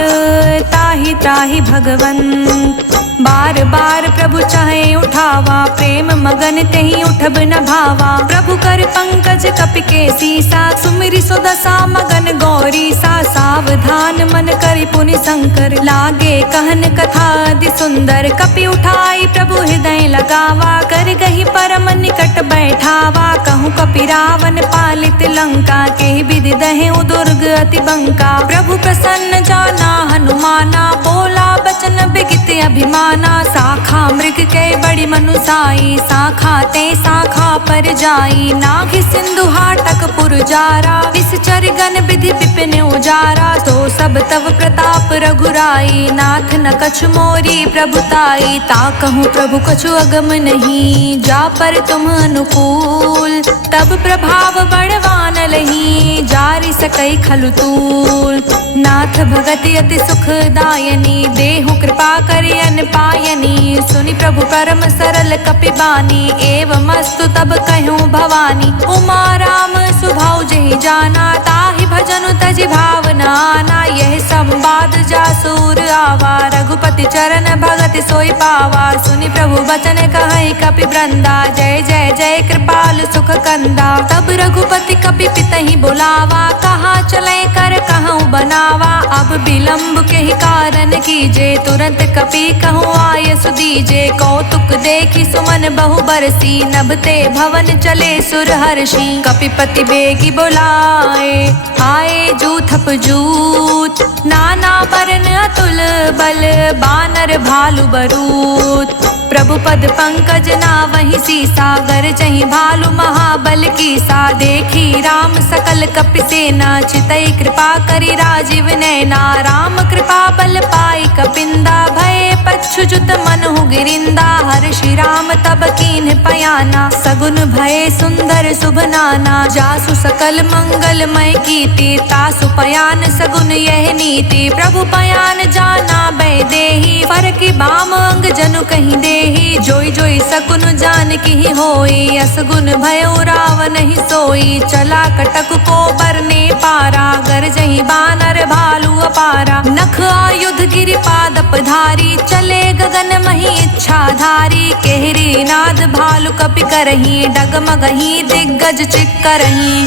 ताहि ताहि भगवंत। बार बार प्रभु चाहे उठावा प्रेम मगन तेहि उठब न भावा। प्रभु कर पंकज कपि के सीसा सुमिरि सुदशा मगन गौरी सा। सावधान मन करि पुनि शंकर लागे कहन कथा अति सुंदर। कपि उठाई प्रभु हृदय लगावा कर गही परम निकट बैठावा। कहूँ कपि रावण पालित लंका के विधि दहेउ दुर्ग अति बंका। प्रभु प्रसन्न जाना हनुमाना बोला बचन बिगित अभिमाना। शाखा मृग के बड़ी मनुसाई, शाखा ते शाखा पर जाई। नाघि सिंधु हाटक पुरजारा, निश्चर गण विधि विपिन उजारा। तो सब तव प्रताप रघुराई, नाथ न कछु मोरी प्रभुताई। ताकहु प्रभु कछु अगम नहीं, जा पर तुम अनुकूल। तब प्रभाव बड़वान लही, जारि सकई खलु तूल। नाथ भगति अति सुखदायनी, देहु कृपा करि अन पायनी। सुनि प्रभु परम सरल कपि बानी, एवमस्तु तब कहूँ भवानी। उमा राम सुभाउ जेहि जाना, ताहि भजनु तजि भावना आना। यह संवाद जासूर आवा, रघुपति चरण भगति सोई पावा। सुनि प्रभु बचन कहै कपि वृंदा, जय जय जय कृपाल सुख कंदा। तब रघुपति कपि पितहि बुलावा, कहाँ चले कर कहूँ बनावा। अब विलम्ब के ही कारण कीजे, तुरंत कपि कहूँ आय सुदीजे। कौतुक देखी सुमन बहु बरसी, नभते भवन चले सुर हर्षि। कपिपति बेगी बुलाए, आए जूथप जूत। नाना बरन अतुल बल, बानर भालु बरूत। प्रभु पद पंकज नावहि सीसा, गरजहि भालु महाबल कीसा। देखी राम सकल कपि सेना, चितई कृपा करि राजीव नैना। राम कृपा बल पाई कपिंदा, भय पच्छुजुत मनहु गिरिंदा। हर्षि राम तब कीन्ह पयाना, सगुन भय सुंदर शुभ नाना। जासु सकल मंगलमय कीर्ति, तासु पयान सगुन यह नीति। प्रभु पयान जाना बै देहि, फरकि बाम अंग जनु कहीं देहि। जोई जोई सकुन जान की होई, असगुन भयो रावण ही सोई। चला कटक को बरने पारा, गरजहि बानर भालु अपारा। नख आयुध गिरि पादप धारी, चले गगन मही इच्छाधारी। केहरी नाद भालु कपि करही, डगमगही दिग्गज चिक्करही।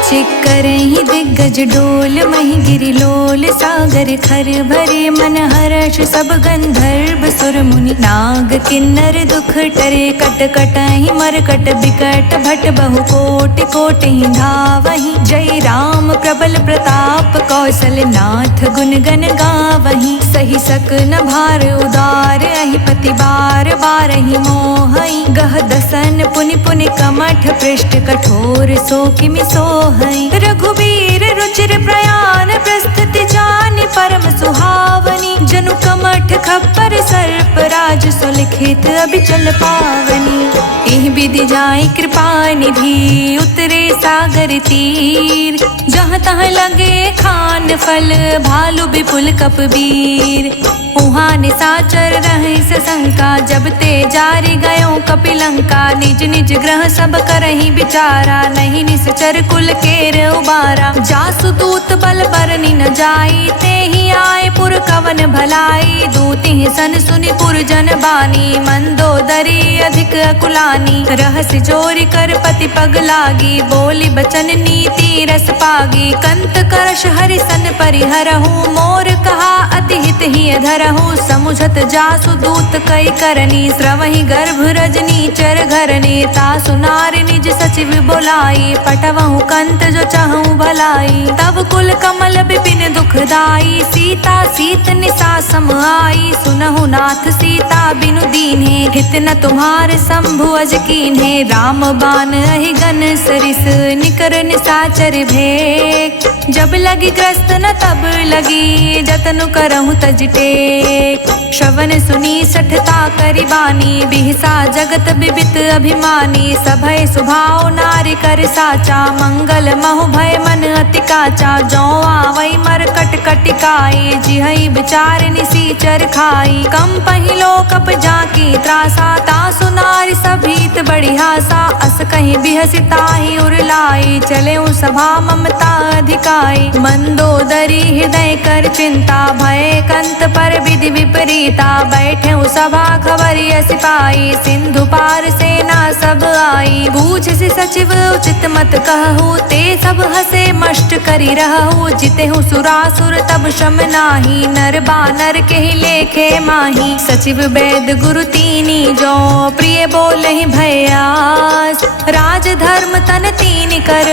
चिक्करहि दिग्गज डोल, मही गिरि लोल। सागर खर भरे मन हर्ष, सब गंधर्व सुर मुनि। नाग किन्नर दुख टरे, कट कटहि मरकट बिकट। भट बहु कोटि कोटि धावहि, जय राम प्रबल प्रताप। कौशल नाथ गुण गण गावहि, सही सकन भार उदार। अहिपति बार बारहि मोहहि, गह दसन पुनि पुनि कमठ। पृष्ठ कठोर सो किमि सोहहि, रघुबीर रुचिर प्रयाण। प्रस्तुति जानि परम सुहावनी, जनु कमठ खप्पर सर्प राज। सुलिखित अबिचल पावनी, एहि विधि जाय कृपा निधि। उतरे सागर तीर, जहाँ तहाँ लगे खान फल। भालु विपुल कपबीर, उहाँ निशाचर रहे सशंका। जब ते जारि गयो कपिलंका, निज निज ग्रह सब करहि विचारा। नहीं निश्चर कुल केर उबारा, जासु दूत बल बरनि न जाई। ते ही आए पुर कवन भलाई, दूति सन सुनि पुर जन बानी। मंदोदरी अधिक अकुलानी, रहस्य चोरी कर पति पग लागी। बोली बचन नीति रस पागी, कंत करश हरि सन परिहरहु। मोर कहा अति हित ही धरहु, समुझत जासु दूत कई करनी। श्रवहि गर्भ रजनी चर घरनी, तासु नारि निज सचिव बोलाई। पटवहु कंत जो चाहूं भलाई, तब कुल कमल विपिन दुखदाई। सीता सीत निसा सम आई, सुनहु नाथ सीता बिनु दीन्हे। हित न तुम्हार शंभु अज कीन्हे, राम बान अहि गन सरिस। निकर निसाचर भेक, जब लगी ग्रस्त न तब लगी। जतनु करहु तज टेक, श्रवण सुनी सठता करि बानी। बिहसा जगत बिबित अभिमानी, सभय सुभाव नारि कर साचा। मंगल महु भय मन अति काचा, जौ आवै मरकट कटिकाई। जिहै विचार निसीचर खाई, कम पहिलो कप जाकी त्रासा। तासु नारि सभीत बड़ी हासा, अस कहीं बिहसि ताहि उरलाई। चले सभा ममता अधिकाई, मंदोदरी हृदय कर चिंता। भय कंत पर विधि विपरीता, बैठे सभा खबरिय सिपाही। सिंधु पार सेना सब आई, बूझसि सचिव उचित मत कहु। ते सब हसे मष्ट करि रहु, जितेहु सुरासुर तब शम नाही। नर बानर के ही लेखे माही, सचिव वैद गुरु तीनी जो। प्रिय बोलहि भयास, राज धर्म तन तीन कर।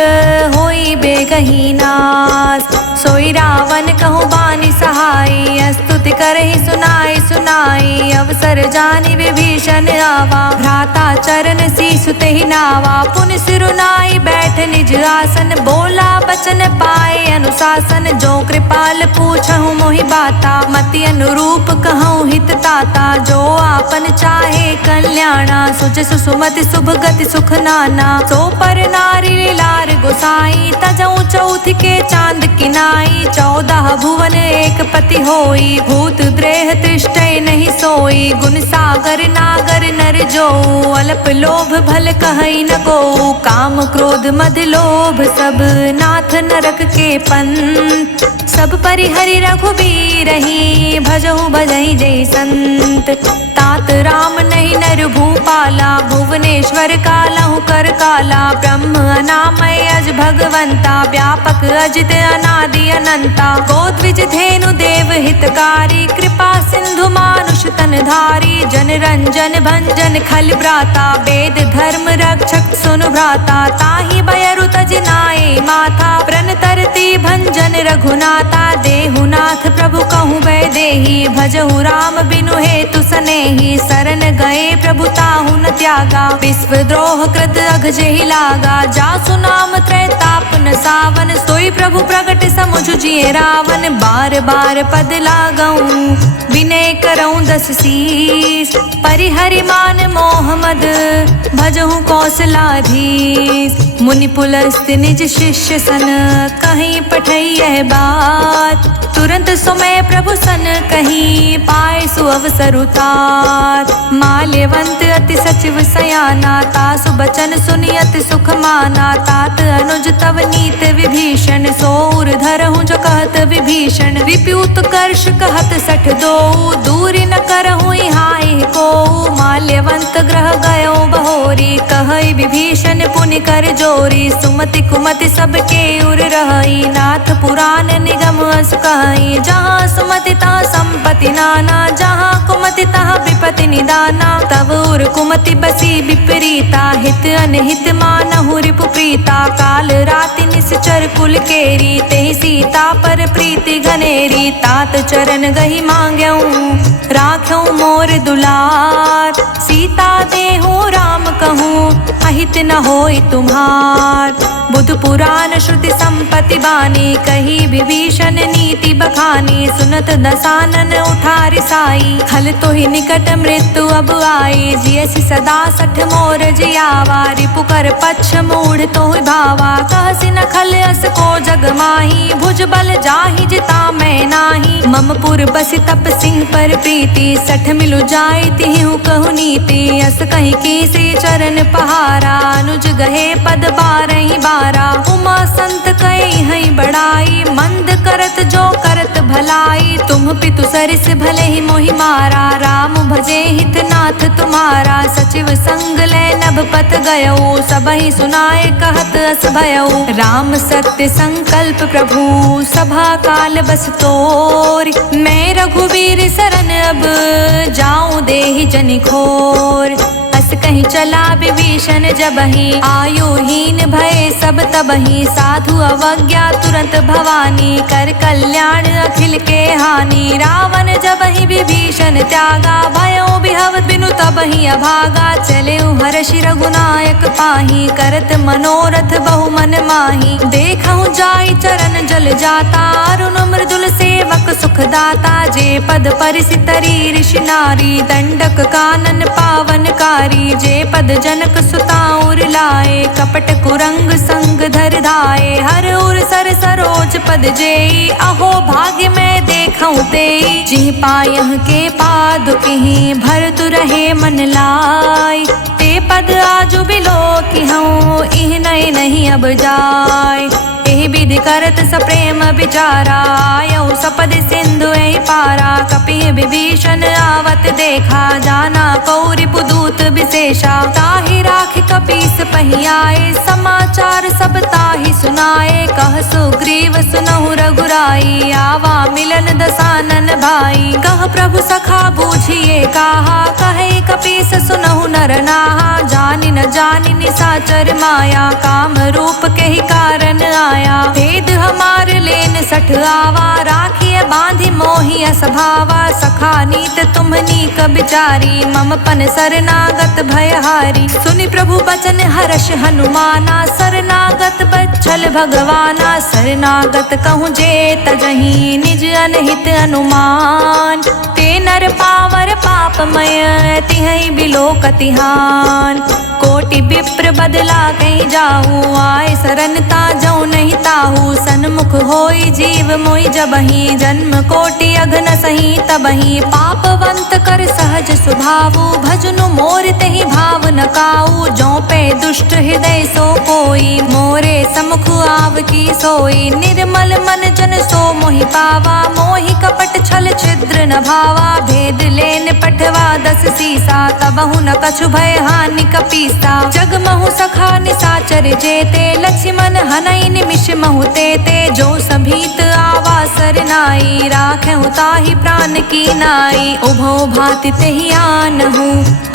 होई बेगही नास, सोई रावण कहूँ बानी सहाय। स्तुति करहि सुनाई सुनाई, सुनाई, अवसर जानि विभीषण आवा। भ्राता चरण सीसु तेहि नावा, पुनि सिरुनाई बैठ निज आसन। बोला बचन पाए अनुशासन, जो कृपाल पूछहु मोहि बाता। मति अनुरूप कहूँ हित ताता, जो आपन चाहे कल्याणा। सुच सुमति शुभ गति सुख नाना, सो पर नारी लार गोसाई। तजऊ चौथ के चांद किनाई, 14 भुवन एक पति होई। भूत प्रेत तिष्ठै नहीं सोई, गुण सागर नागर नर जो। अल्प लोभ भल कहई न को, काम क्रोध मद लोभ सब। नाथ नरक के पंथ, सब परिहरि रघुबीरहि। भजहु भजहि जय संत, तात राम नहीं नर भूपाला। भुवनेश्वर कालहु कर काला, ब्रह्म अनामय अज भगवंता। व्यापक अजित अनादि अनंता, गोद्विज धेनु देव हितकारी। कृपा सिंधु मानुष तन धारी, जन रंजन भंजन खल भ्राता। वेद धर्म रक्षक सुनु भ्राता, ताहि बयरु तज नाए माथा। प्रण तरती भंजन रघुनाथा, देहुनाथ प्रभु कहूँ वैदेही। भजहु राम बिनु हेतु सनेही, शरण गए प्रभु ताहु न त्यागा। विश्व द्रोह कृत अघ जेहि लागा, जासु नाम त्रैताप न सावन। सोई प्रभु प्रगट समुझ जिए रावण, बार बार पद लागऊं विनय करऊं 10 शीस। परिहरि मान मोह मद, भजहु कौशलाधीश। मुनि पुलस्त निज शिष्य सन, कहीं पठई यह बात। तुरंत सुमय प्रभु सन कहीं, पाए सु अवसर उतार। माल्यवंत अति सचिव सयाना, तासु बचन सुनि अति सुख माना। तात अनुज तव नीत विभीषण, सोर धरहु जो कहत विभीषण। विप्यूत कर्ष कहत 62, दूरी न करहु हाय को। माल्यवंत ग्रह गयो बहोरी, कहई विभीषण पुनि कर जोरी। सुमति कुमति सबके उर रहई, नाथ पुराण निगम अस कहई। जहाँ सुमति तहाँ संपत्ति नाना, जहाँ कुमति तहाँ विपत्ति निदाना। तब उर कुमति बसी विपरीता, हित अनहित मानहु रिपु प्रीता। काल राति निश्चर कुल केरी, तेहि सीता पर प्रीति घनेरी। तात चरण गही मांग्यऊं, राख्यऊं मोर दुलार। सीता देहु राम कहूँ, अहित न होई तुम्हार। बुध पुराण श्रुति संपत्ति बानी, कही विभीषण नीति बखानी। सुनत दसानन उठारि साई, खल तो ही निकट मृत्यु अब आई। जियसि सदा 60 मोर जियावा, रिपु कर पक्ष मूढ़ तो भावा। कहसि न खल अस को जग माही, भुज बल जाहि जिता मैं नाही। मम पुर बसि तप सिंह पर प्रीति, 60 मिलु जाई तिहु कहु नीति। अस कहीं कीसी चरण पहारा, अनुज गहे पद 12 बारा। उमा संत कई हई बड़ाई, मंद करत जो करत भलाई। तुम पितु सरिस भले ही मोहि मारा, राम भजे हित नाथ तुम्हारा। सचिव संग ले नभ पत गयो, सबहि सुनाए कहत अस भयो। राम सत्य संकल्प प्रभु, सभा काल बस तोर। मैं रघुवीर शरण अब, जाऊं देहि जनि घोर। अस कहीं चला विभीषण जबहि, आयुहीन भय सब तबहि। साधु अवज्ञा तुरंत भवानी, कर कल्याण अखिल के हानि। रावण जबहि विभीषण त्यागा, भयो बिहव बिनु तबहि अभागा। चले हर्षि रघुनायक पाहि, करत मनोरथ बहु मन माहि। देखहु जाई चरण जल जाता, अरुण मृदुल सेवक सुख दाता। जे पद परिसि तरी ऋषि नारी, दंडक कानन पावन कारी। जे पद जनक सुता उर लाए, कपट कुरंग संग धर धाए। हर उर सर सरोज पद जेई, अहो भाग्य मैं देखऊं तेई। जिह पायह के पादुकहि, भरतु रहे मन लाई। ते पद आजु बिलो किहूँ, इह नए नहीं अब जाय। एहि विधि करत सप्रेम विचारा, आयऊ सपद सिंधु एहि पारा। कपि विभीषण आवत देखा, जाना कौरिपु दूत विशेषा। ताहि राखि कपीस पहियाए, समाचार सब ताहि सुनाए। कह सुग्रीव सुनहु रघुराई, आवा मिलन दसानन भाई। कह प्रभु सखा बूझिए काहा, कहे कपीस सुनहु नर नाहा। जानि न जानि निसाचर माया, काम रूप के ही कारण आया। आया। भेद हमार लेन सठ आवा, राखिए बांधि मोहि असभावा। सखा नीत तुम्हनी क बिचारी, मम पन शरणागत भयहारी। सुनि प्रभु बचन हर्ष हनुमाना, शरणागत बच्छल भगवाना। शरणागत कहूँ जे तजहि, निज अनहित अनुमान। ते नर पावर पापमय, तिहै बिलोकतिहान। कोटि विप्र बदला कहीं जाऊँ, आए सरनता जऊ नहीं ताहू। सन्मुख होई जीव मोहि जबहि, जन्म कोटि अघन सही तबहि। पापवंत कर सहज स्वभावु, भजनु मोर तहि भाव न काऊ। जौ पे दुष्ट हृदय सो कोई, मोरे समुख आव की सोई। निर्मल मन जन सो मोहि पावा, मोहि कपट छल छिद्र न भावा। भेद लेन पठवा दस सीसा, तबहु न कछु भय हानि कपीसा। जग महु सखा निसाचर जेते, लक्ष्मण हनई निमिष महु तेते। जो सभीत आवा सरनाई, राखेहु ताहि प्राण की नाई। उभौ भांति तेहि आनहु,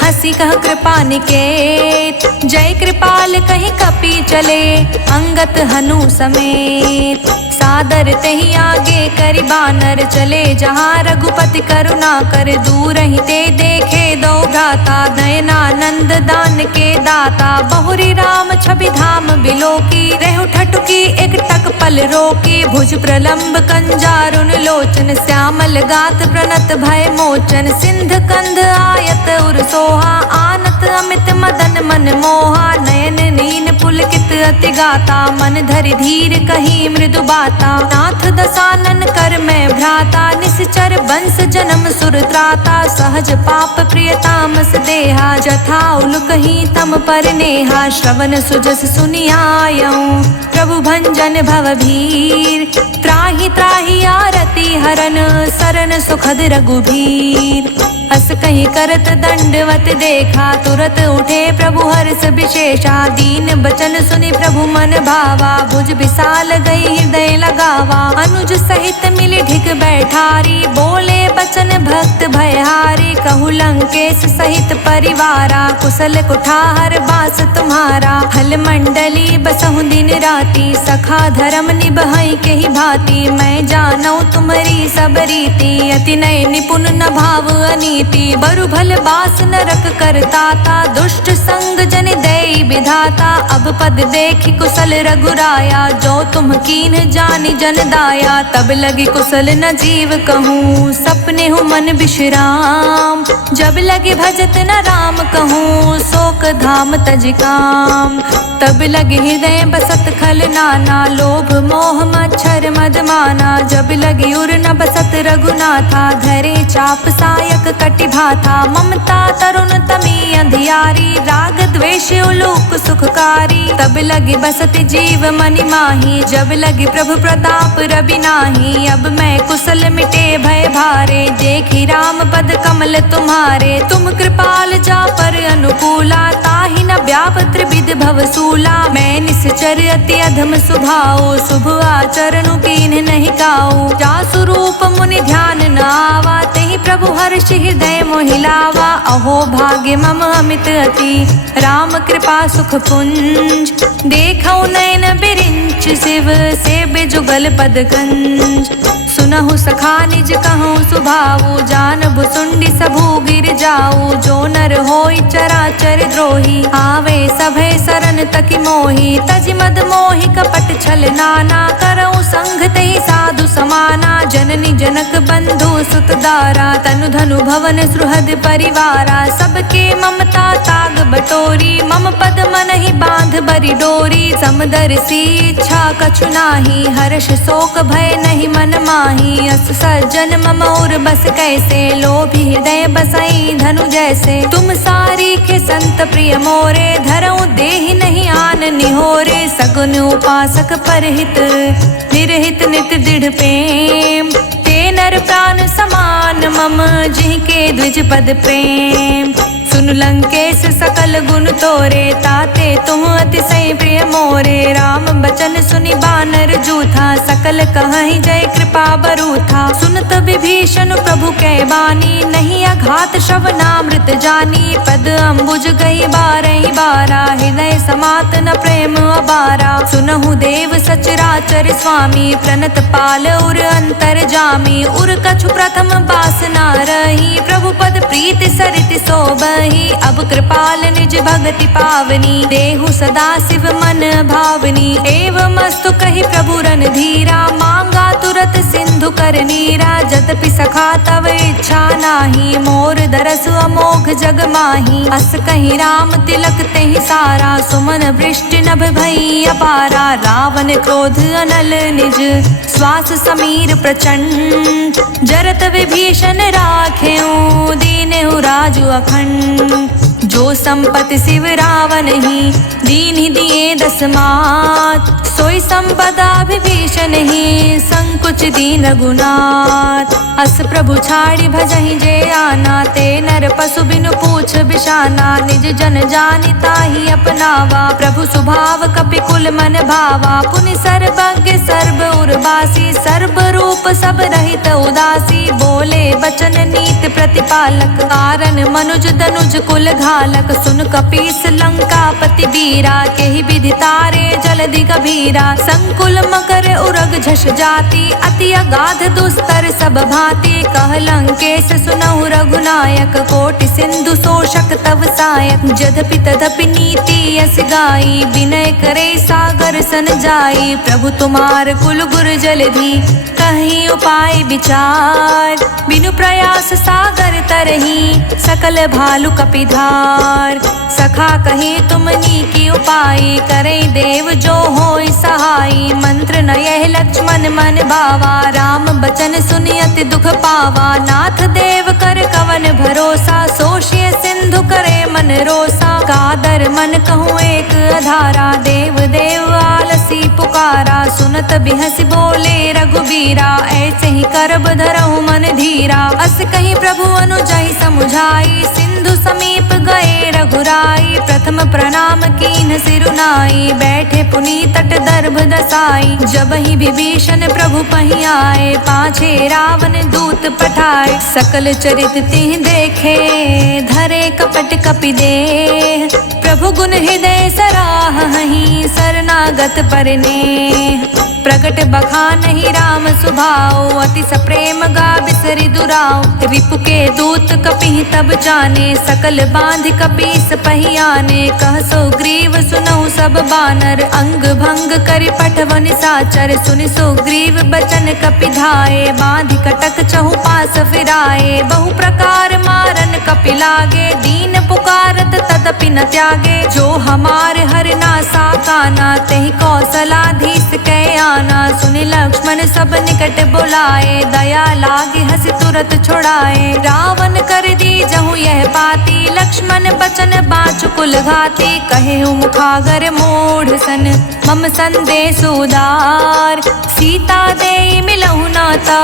हंसी कह कृपा निकेत। जय कृपाल कहि कपि चले, अंगत हनु समेत। सादर तेहि आगे करि बानर चले, जहाँ रघुपति करुणा कर। दूर ही ते देखे दो भ्राता, नयनानंद दान के दाता। बहुरी राम छवि धाम बिलोकी, रेहु ठठुकी एक टक पल रोकी। भुज प्रलंब कंजारुन लोचन, श्यामल गात प्रणत भय मोचन। सिंध कंध आयत उर सोहा, आनत अमित मदन मन मोहा। नयन नीन पुलकित अति गाता, मन धरि धीर कही मृदु बाता। नाथ दसानन कर मैं भ्राता, निश्चर वंश जन्म सुर त्राता। सहज पाप प्रिय तामस देहा, जथा उल कहीं तम पर नेहा। श्रवण सुजस सुनि आयऊँ, प्रभु भंजन भव भीर। त्राहि त्राहि आरती हरन, सरन सुखद रघुबीर। अस कहीं करत दंडवत देखा, तुरत उठे प्रभु हर्ष विशेषा। दीन बचन सुनि प्रभु मन भावा, भुज विशाल गई हृदय लगावा। अनुज सहित मिली ढिग बैठारी, बोले बचन भक्त भयहारी। कहु लंकेश सहित परिवारा, कुशल कुठार बास तुम्हारा। हल मंडली बसहु दिन राती, सखा धर्म निभई केहि भांति। मैं जानौ तुम्हारी सब रीति, अति नय निपुण न भाव अनीति। बरु भल बास नरक करताता, दुष्ट संग जन देई विधाता। अब पद देखि कुशल रघुराया, जो तुम कीन जानि जन दाया। तब लगी कुशल न जीव कहूँ, सपने हूँ मन विश्राम। जब लगे भजत न राम कहूँ, शोक धाम तज काम। तब लगे हृदय बसत खल नाना, लोभ मोह मच्छर मद माना। जब लगी उर न बसत रघुनाथा, धरे चाप सायक कटि भाथा। ममता तरुण तमी अंधियारी, राग द्वेष उलूक सुखकारी। तब लगी बसत जीव मनि माही, जब लगी प्रभु प्रताप रवि नाही। अब मैं कुशल मिटे भय भारे, देखी राम पद कमल तुम्हारे। तुम कृपाल जा पर अनुकूला, ताहि न व्याप त्रिविध भव सूला। मैं निश्चर अति अधम स्वभाव, शुभ आचरणु कीन्ह नहीं काऊ। जासु रूप मुनि ध्यान न आवा, तेहि प्रभु हर्ष हृदय मोहिलावा। अहो भाग्य मम अमित अति, राम कृपा सुख पुंज। देखौ नयन बिरिंच शिव, सेव्य जुगल पद गंज। सुनहु सखा निज कहूँ सुभाऊ, जान भुसुंडी सबू गिर जाऊ। जो नर होई चराचर द्रोही, आवे सभे सरन तकि मोही। तजि मद मोहि कपट छल नाना, करऊँ संग तेहि साधु समाना। जननी जनक बंधु सुत दारा, तनु धनु भवन सुहृद परिवारा। सबके ममता ताग बटोरी, मम पद मन ही बांध बरी डोरी। समदर्शी इच्छा कछु नाही, हर्ष शोक भय नहीं मन माही। अस सज्जन मम और बस कैसे, लोभी हृदय बसई धनु जैसे। तुम सारी के संत प्रिय मोरे, धरऊँ देहि नहीं आन निहोरे। सगुन उपासक परहित, निरहित नित दृढ़ प्रेम। ते नर प्राण समान मम, जिनके द्विज पद प्रेम। सुन लंकेश सकल गुण तोरे, ताते तुम अतिशय प्रिय मोरे। राम बचन सुनि बानर जूथा, सकल कहहि जय कृपा बरूथा। सुनत विभीषण प्रभु कै बानी, नहीं घात श्रवणामृत जानी, पद अम्बुज गई बारहि बारा, हृदय समात न प्रेम अबारा। सुनहु देव सचराचर स्वामी, प्रणत पाल उर अंतर जामी। उर कछु प्रथम बासना रही, प्रभु पद प्रीति सरित सोबही। अब कृपाल निज भगति पावनी, देहु सदा शिव मन भावनी। एवं अस्तु कहि प्रभु रन धीरा, मांगा तुरत सिंधु कर नीरा। जदपि सखा तव इच्छा नाही, मोर दरस अमोघ जग माही। अस कहीं राम तिलक तेहि सारा, सुमन वृष्टि नभ भई अपारा। रावण क्रोध अनल निज, श्वास समीर प्रचंड। जरत विभीषण राखेऊ, दीनेहु राजु अखंड। जो संपत्ति शिव रावण ही, दीन ही दिए दस मात। सोई संपदा विभीषण ही, संकुच दीन रघुनाथ। अस प्रभु छाड़ी भजहि जे आना, ते नर पशु बिनु पूछ बिशाना। निज जन जानिता ही अपनावा, प्रभु स्वभाव कपि कुल मन भावा। पुनि सर्वज्ञ सर्व उर्वासी, सर्व रूप सब रहित उदासी। बोले बचन नीत प्रतिपालक, कारण मनुज तनुज कुल घालक। सुन कपीस लंकापति वीरा, केहि विधि तारे जलधि गभीरा। संकुल मकर उरग झष जाति, अति अगाध दुस्तर सब भांति। कह लंकेश सुनहु रघुनायक, कोटि सिंधु शोषक तव सायक। जदपि तदपि नीति यस गाई, विनय करे सागर सन जाई। प्रभु तुम्हार कुल गुर जलधि, कहीं उपाय विचार। बिनु प्रयास सागर तरही, सकल भालु कपिधार। सखा कहीं तुमनी की उपाय, करे देव जो होय सहाई। मंत्र न यह लक्ष्मण मन भावा, राम बचन सुनि अति दुख पावा। नाथ देव कर कवन भरोसा, सोषिय सिंधु करे मन रोसा। कादर मन कहूँ एक अधारा, देव देव आलसी पुकारा। सुनत बिहसि बोले रघुबीरा, ऐसे ही करब धरहु मन धीरा। अस कहीं प्रभु अनुजहि समुझाई, सिंधु समीप गए रघुराई। प्रथम प्रणाम कीन सिरुनाई, बैठे पुनि तट दर्भ दसाई। जब ही विभीषण प्रभु पहि आए, पाछे रावण दूत पठाए। सकल चरित तिह देखे, धरे कपट कपि देह। प्रभु गुण हृदय सराहहि, शरणागत परनेह। प्रगट बखानहि राम सुभाऊ, अति सप्रेम गा बिसरि दुराऊ। रिपु के दूत कपिहि तब जाने, सकल बांध कपीस पहि आने। कह सुग्रीव सुनहु सब बानर, अंग भंग करि पठवन साचर। सुनि सुग्रीव बचन कपि धाये, बांधि कटक चहु पास फिराए। बहु प्रकार मारन कपि लागे, दीन पुकारत तदपि न त्यागे। जो हमार हर नासा काना, तेहि कौशलाधीश कै आना। सुनि लक्ष्मण सब निकट बुलाए, दया लागे हंस तुरत छुड़ाए। रावण कर दी जहु यह बाती, लक्ष्मण बचन बाँचु कुल घाती। कहे मुखागर मूढ़ सन, मम संदेश उदार। सीता दे मिलहु नाता,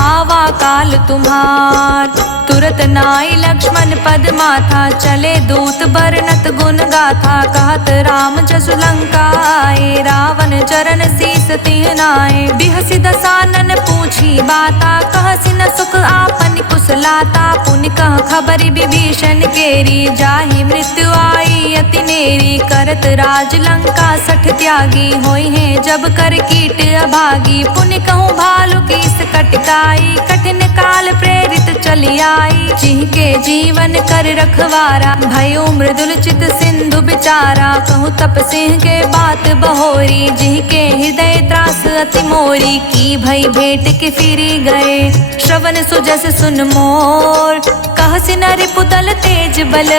आवा काल तुम्हार। तुरत नाई लक्ष्मण पद माथा, चले दूत बरनत गुण गाथा। कहत राम जसु लंका आए, रावण चरण शीस तिह नाए। बिहसि दसानन पूछी बाता, कहसि न सुख आपन कुशलाता। पुनि कह खबरि विभीषण केरी, जाहि मृत्यु आई अति नेरी। करत राज लंका सठ त्यागी, होई है जब कर कीट अभागी। पुनि कहूँ भालु कीस कटकाई, कठिन काल प्रेरित चली आई। जिनके जीवन कर रखवारा, भयो मृदुल चित सिंधु बिचारा। कहूँ तप सिंह के बात बहोरी, जिनके हृदय त्रास अति मोरी। की भई भेंट के फिरी गए, श्रवण सुजस सुन मोर। कहसि नरि पुतल तेज बल,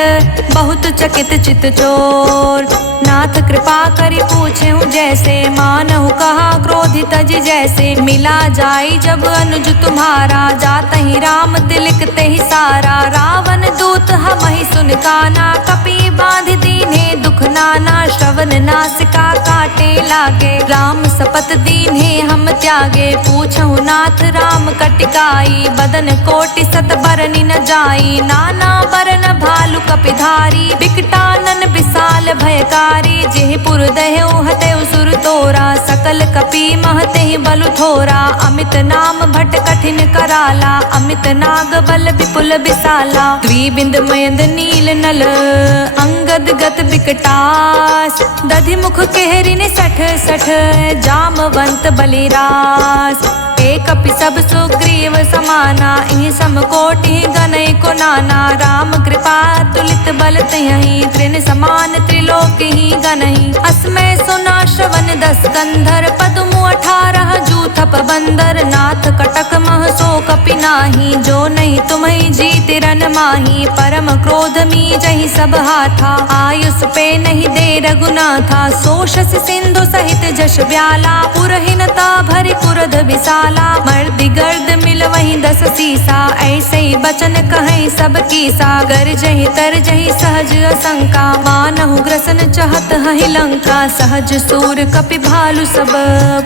बहुत चकित चित चोर। नाथ कृपा करि पूछेहु जैसे, मानहु कहा क्रोधित तज जैसे। मिला जाई जब अनुज तुम्हारा, जातहि राम तिलक तेहि सारा। रावण दूत हमहि सुन काना, कपि बांध दीन्हे दुख मुख नाना श्रवण नासिका काटे लागे। राम सपत दीन्हे हम त्यागे पूछहु नाथ राम कटिकाई। बदन कोटि सत बरनि न जाई नाना बरन भालु कपिधारी। बिकटानन विशाल भयकारी जेहि पुर दह्यु हतेउ सुर तोरा। सकल कपि महतेहि बलु थोरा अमित नाम भट कठिन कराला। अमित नाग बल विपुल विशाला द्विबिंद मयंद नील नल अंगद गत बिकटास। दधि मुख केहरिनि सठ सठ जामवंत बलिरास। एक कपि सब सुग्रीव समाना इहि समकोटि गणै को नाना। राम कृपा तुलित बल तहि त्रिन समान त्रिलोकी गणहि। अस्मै सुना श्रवण 10 कंधर पदमु 18 जूथप बंदर। नाथ कटक मह सो कपि नाही जो नहीं तुम्हि जीति रन माही। परम क्रोध मी जहि सब हाथा आयुष पे नहीं दे रघुनाथा। सो शशि सिंधु सहित जश ब्याला पुरहीनता भरि कुरध विशाला। मर्दि गर्द मिल वहीं 10 सीसा ऐसे ही बचन कहें सब कीसा। गर जहि तर जहि सहज असंका मानहु ग्रसन चहत हहि लंका। सहज सूर कपि भालु सब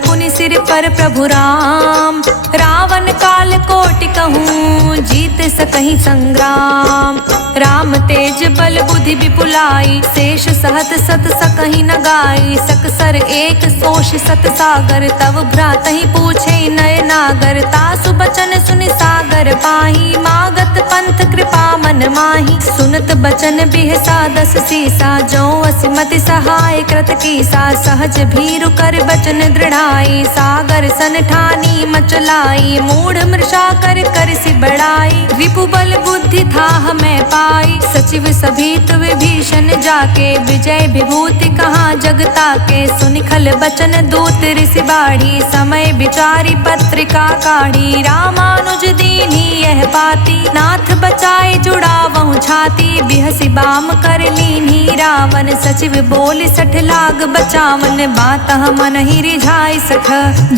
पुनि सिर पर प्रभु राम। रावण काल कोटि कहूँ जीत सकहि संग्राम। राम तेज बल बुद्धि विपुलाई शेष सहत सत सकहि न गाई। सकसर एक सोष सत सागर तव भ्रातहि पूछे नय नागर। तासु बचन सुनि सागर पाही मागत पंथ कृपा मन माही। सुनत बचन बिहसा 10 सीसा जो असिमति सहाय कृत कीसा। सहज भीरु कर बचन दृढ़ाई सागर सन ठानी मचलाई। मूढ़ मृषा कर सि बढ़ाई रिपु बल बुद्धि था हमें पाई। सचिव सभीत विभीषण जाके विजय विभूति कहाँ जगता के। सुनि खल बचन दूत ऋषि बाढ़ी समय विचारी पत्रिका काढ़ी। रामानुज दीन्ही यह बाती नाथ बचाए जुड़ावहु छाती। बिहसि बाम कर लीन्ही रावण सचिव बोल 60 लाग बचावन। बातः मन ही रिझाई सख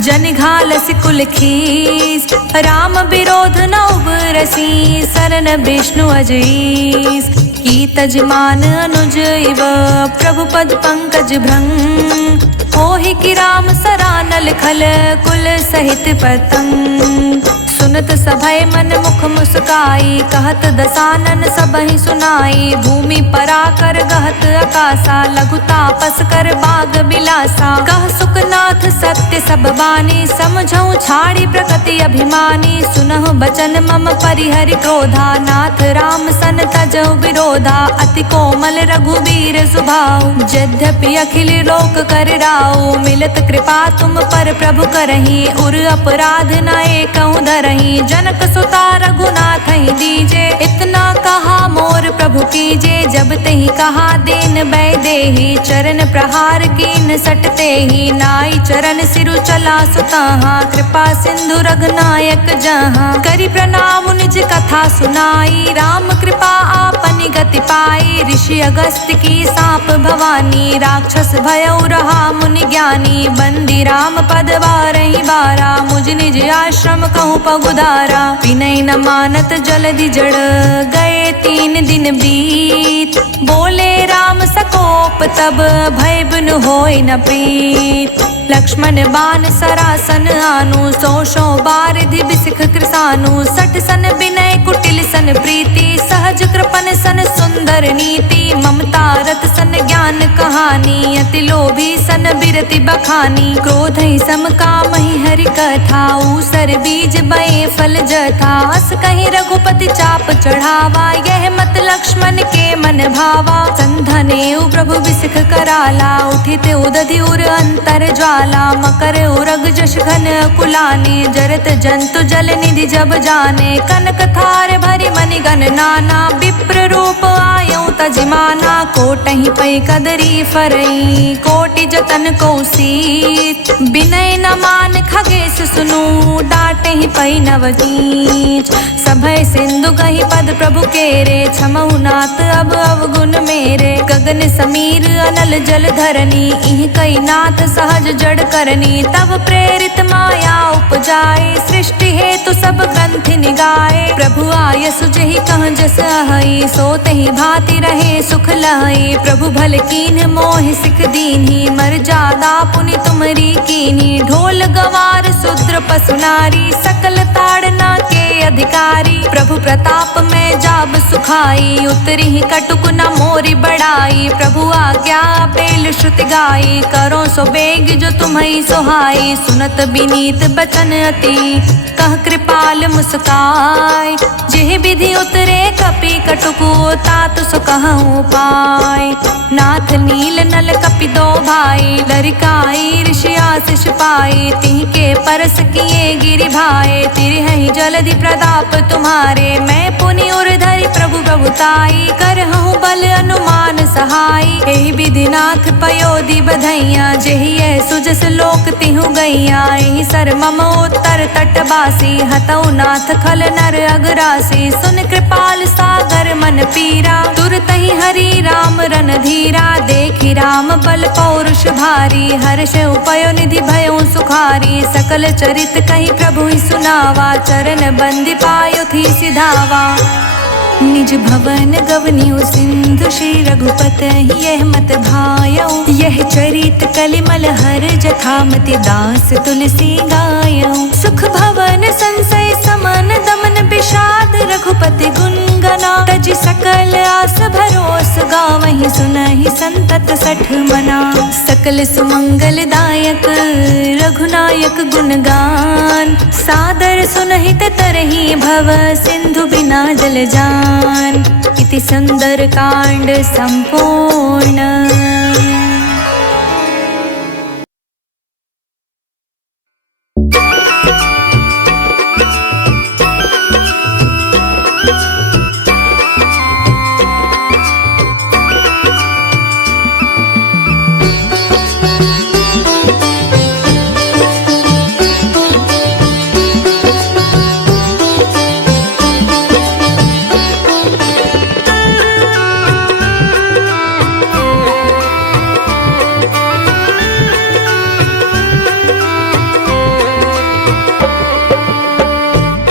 जन घालसि कुल खीस। राम विरोध न उबरसी शरण विष्णु अजईस। की तजमान अनुज इव प्रभु पद पंकज भृंग। होहि कि राम सरानल खल कुल सहित पतंग। सुनत सभय मन मुख मुस्काई कहत दसानन सबहि सुनाई। भूमि पराकर गहत आकाशा लघु तापस कर बाग बिलासा। कह सुखनाथ सत्य सब बानी समझऊ छाड़ी प्रकृति अभिमानी। सुनहु बचन मम परिहरि क्रोधा नाथ राम सन तजहु विरोधा। अति कोमल रघुवीर सुभाऊ यद्यपि अखिल लोक कर राऊ। मिलत कृपा तुम पर प्रभु करही उर अपराध न एकहु धरही। जनक सुता रघुनाथ ही दीजे इतना कहा मोर प्रभु कीजे। जब तही कहा देन बै देही चरण प्रहार कीन सटते ही। नाई चरण सिरु चला सुताहा कृपा सिंधु रघुनायक जहाँ। करि प्रणाम निज कथा सुनाई राम कृपा आपनि गति पाई। ऋषि अगस्त्य की सांप भवानी राक्षस भयउ रहा मुनि ज्ञानी। बंदी राम पद बारहि बारा मुझ निज आश्रम कहूँ पगुधारा। विनय न मानत जलधि जड़ गए 3 दिन बीत। बोले राम सकोप तब भय बिनु होय न प्रीत। लक्ष्मण बाण सरासन आनु 100 बारिधि बिसिख कृसानु। 60 सन विनय कुटिल सन प्रीति सहज कृपन सन सुंदर नीति। ममता रत सन ज्ञान कहानी अति लोभी सन बिरति बखानी। क्रोध ही सम काम ही हरि कथा ऊसर बीज बए फल जथा। अस कहीं रघुपति चाप चढ़ावा यह मत लक्ष्मण के मन भावा। संधने प्रभु बिसिख कराला उठित उदधि उर अंतर ज्वाला। मकर उरग जश घन कुलाने जरत जंतु जल निधि जब जाने। कनक थार भरि मनि गण नाना विप्र रूप आयऊ तजिमाना। कोटहि पै कदरी फरई कोटि जतन कौसीत। विनय न मान खगेश सुनु डांटहि पै नवनीच। सभय सिंधु गहि पद प्रभु केरे क्षमहु नाथ अब अवगुण मेरे। गगन समीर अनल जल धरनी इहि कई नाथ सहज जड़ करनी। तब प्रेरित माया उपजाए सृष्टि हेतु सब ग्रंथि निगाए। प्रभु आय सुजहि कह जस अहै सो तहि भांति रहे सुख लाई। प्रभु भल कीन मोहि सिख दीन्ही, मर्यादा पुनि तुमरी कीन्ही। ढोल गवार शूद्र पशु नारी, सकल ताड़ना के अधिकारी। प्रभु प्रताप में जाब सुखाई, उतरी ही कटुक न मोरी बढ़ाई। प्रभु आज्ञा पेल श्रुति गाई, करो सो बेग जो तुम्हें सोहाई। सुनत बिनीत बचन अति, कह कृपाल मुस्काय। जेह विधि उतरे कपि कटुकु, तात सो कहूँ पाय। नाथ नील नल कपि दो भाई, लरिकाई ऋषि आशीष पाई। तिह के परस किए गिरि भाई, तिरहि जलधि प्रताप तुम्हारे। मैं पुनि उर धरि प्रभु प्रभुताई, करहूँ बल अनुमान सहाई। एहि विधि नाथ पयोधि बधैया, जेहि सुजस लोक तिहु गैया। एहि सर मम उत्तर तटवासी, हतौ नाथ खल नर अगरासी। सुन कृपाल सागर मन पीरा, तुरतहि हरि राम रन धीरा। देखि राम बल पौरुष भारी, हर्ष उपयो निधि भयो सुखारी। सकल चरित कहि प्रभु ही सुनावा, चरण बंदी पायो थी सिधावा। निज भवन गवनियो सिंधु, श्री रघुपत यह मत भायो। यह चरित कलिमल हर जथामति, दास तुलसी गायो। सुख भवन संसय समन, दमन विषाद रघुपति गुण गना। तज सकल आस भरोस, गावहि सुनहि संतत सठ मना। सकल सुमंगल दायक रघुनायक गुणगान, सादर सुनहित तरहि भव सिंधु बिना जल जान। इति सुंदर कांड संपूर्ण।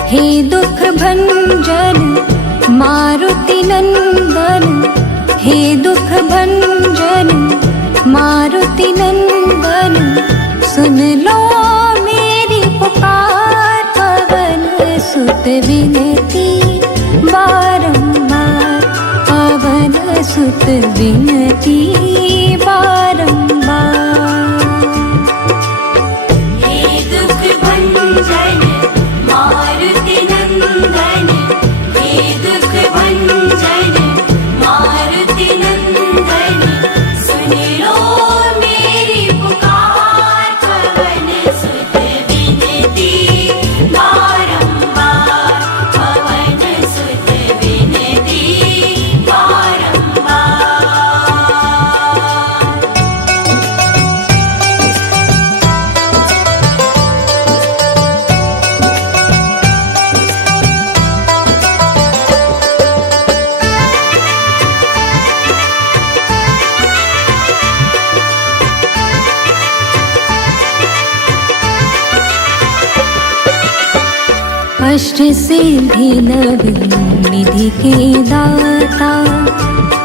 हे दुख भंजन मारुति नंदन, हे दुख भंजन मारुति नंदन। सुन लो मेरी पुकार, पवन सुत विनती बारंबार। पवन सुत विनती बारंबार। हे दुख भंजन मारुति नंदन, हे दुख भंजन मारुति नंदन। सुन लो मेरी पुकार, पवन सुत विनती बारंबार। पवन सुत विनती बारंबार। अष्ट सिद्धि नव निधि के दाता,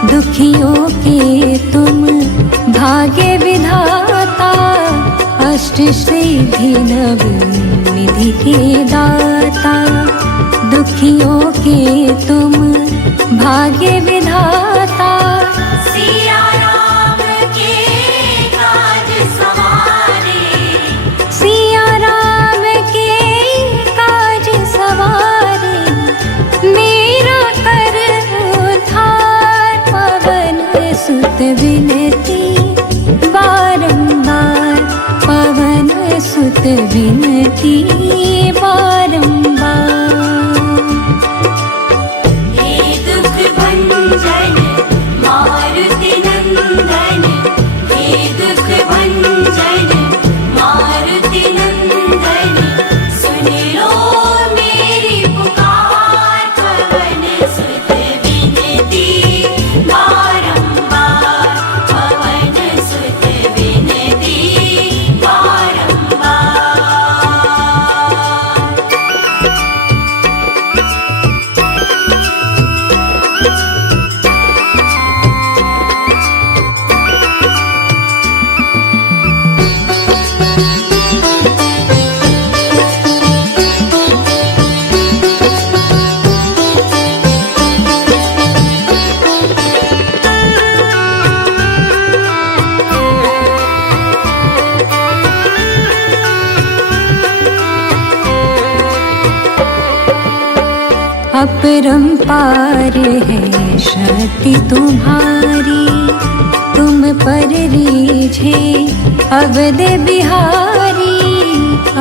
दुखियों के तुम भाग्य विधाता। अष्ट सिद्धि नव निधि के दाता, दुखियों के तुम भाग्य विधाता। सिया राम के काज सवारे, सिया राम के काज सवारे। मेरा कर उद्धार, पवन सुत विनती बारंबार। पवन सुत विनती बारंबार। हे दुख भंजन अपरंपार है शक्ति तुम्हारी, तुम पर रीझे अवध बिहारी।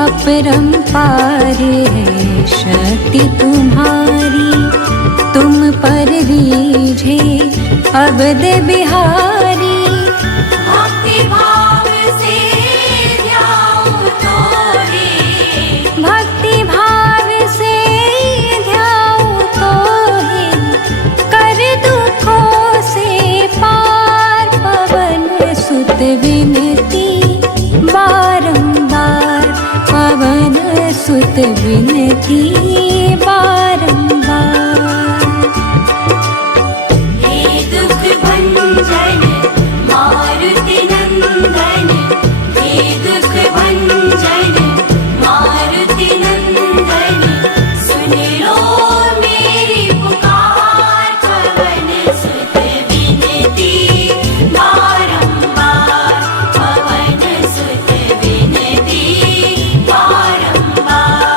अपरंपार है शक्ति तुम्हारी, तुम पर रीझे अवध बिहारी। भक्ति भाव से ध्याऊं तोहे, भक्ति भाव से ध्याऊं तोहे, कर दुखों से पार। पवन सुत विनती बारंबार, पवन सुत विनती बारंबार। हे दुख भंजन मारुति नंदन, हे दुख भंजन मारुति नंदन, सुन लो मेरी पुकार। पवन सुत विनती बारंबार, पवन सुत विनती बारंबार।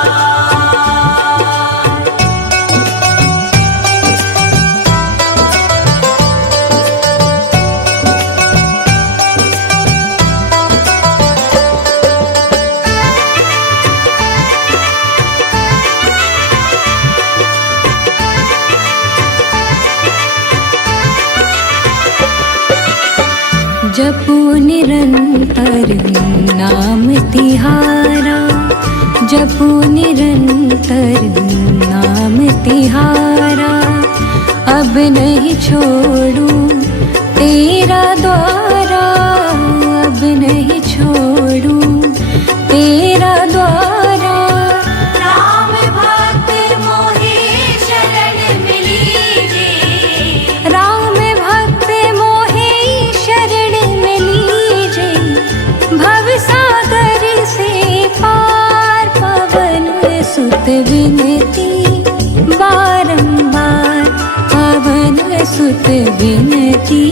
जपो निरंतर नाम तिहारा, जपो निरंतर नाम तिहारा। अब नहीं छोड़ूं तेरा द्वारा, अब नहीं छोड़ूं तेरा द्वारा। राम भक्त मोहे शरण मिलीजे, राम भक्त मोहे शरण में लीजे, भव सागर से पार। पवन सुत विनती बारंबार, पवन सुत विनती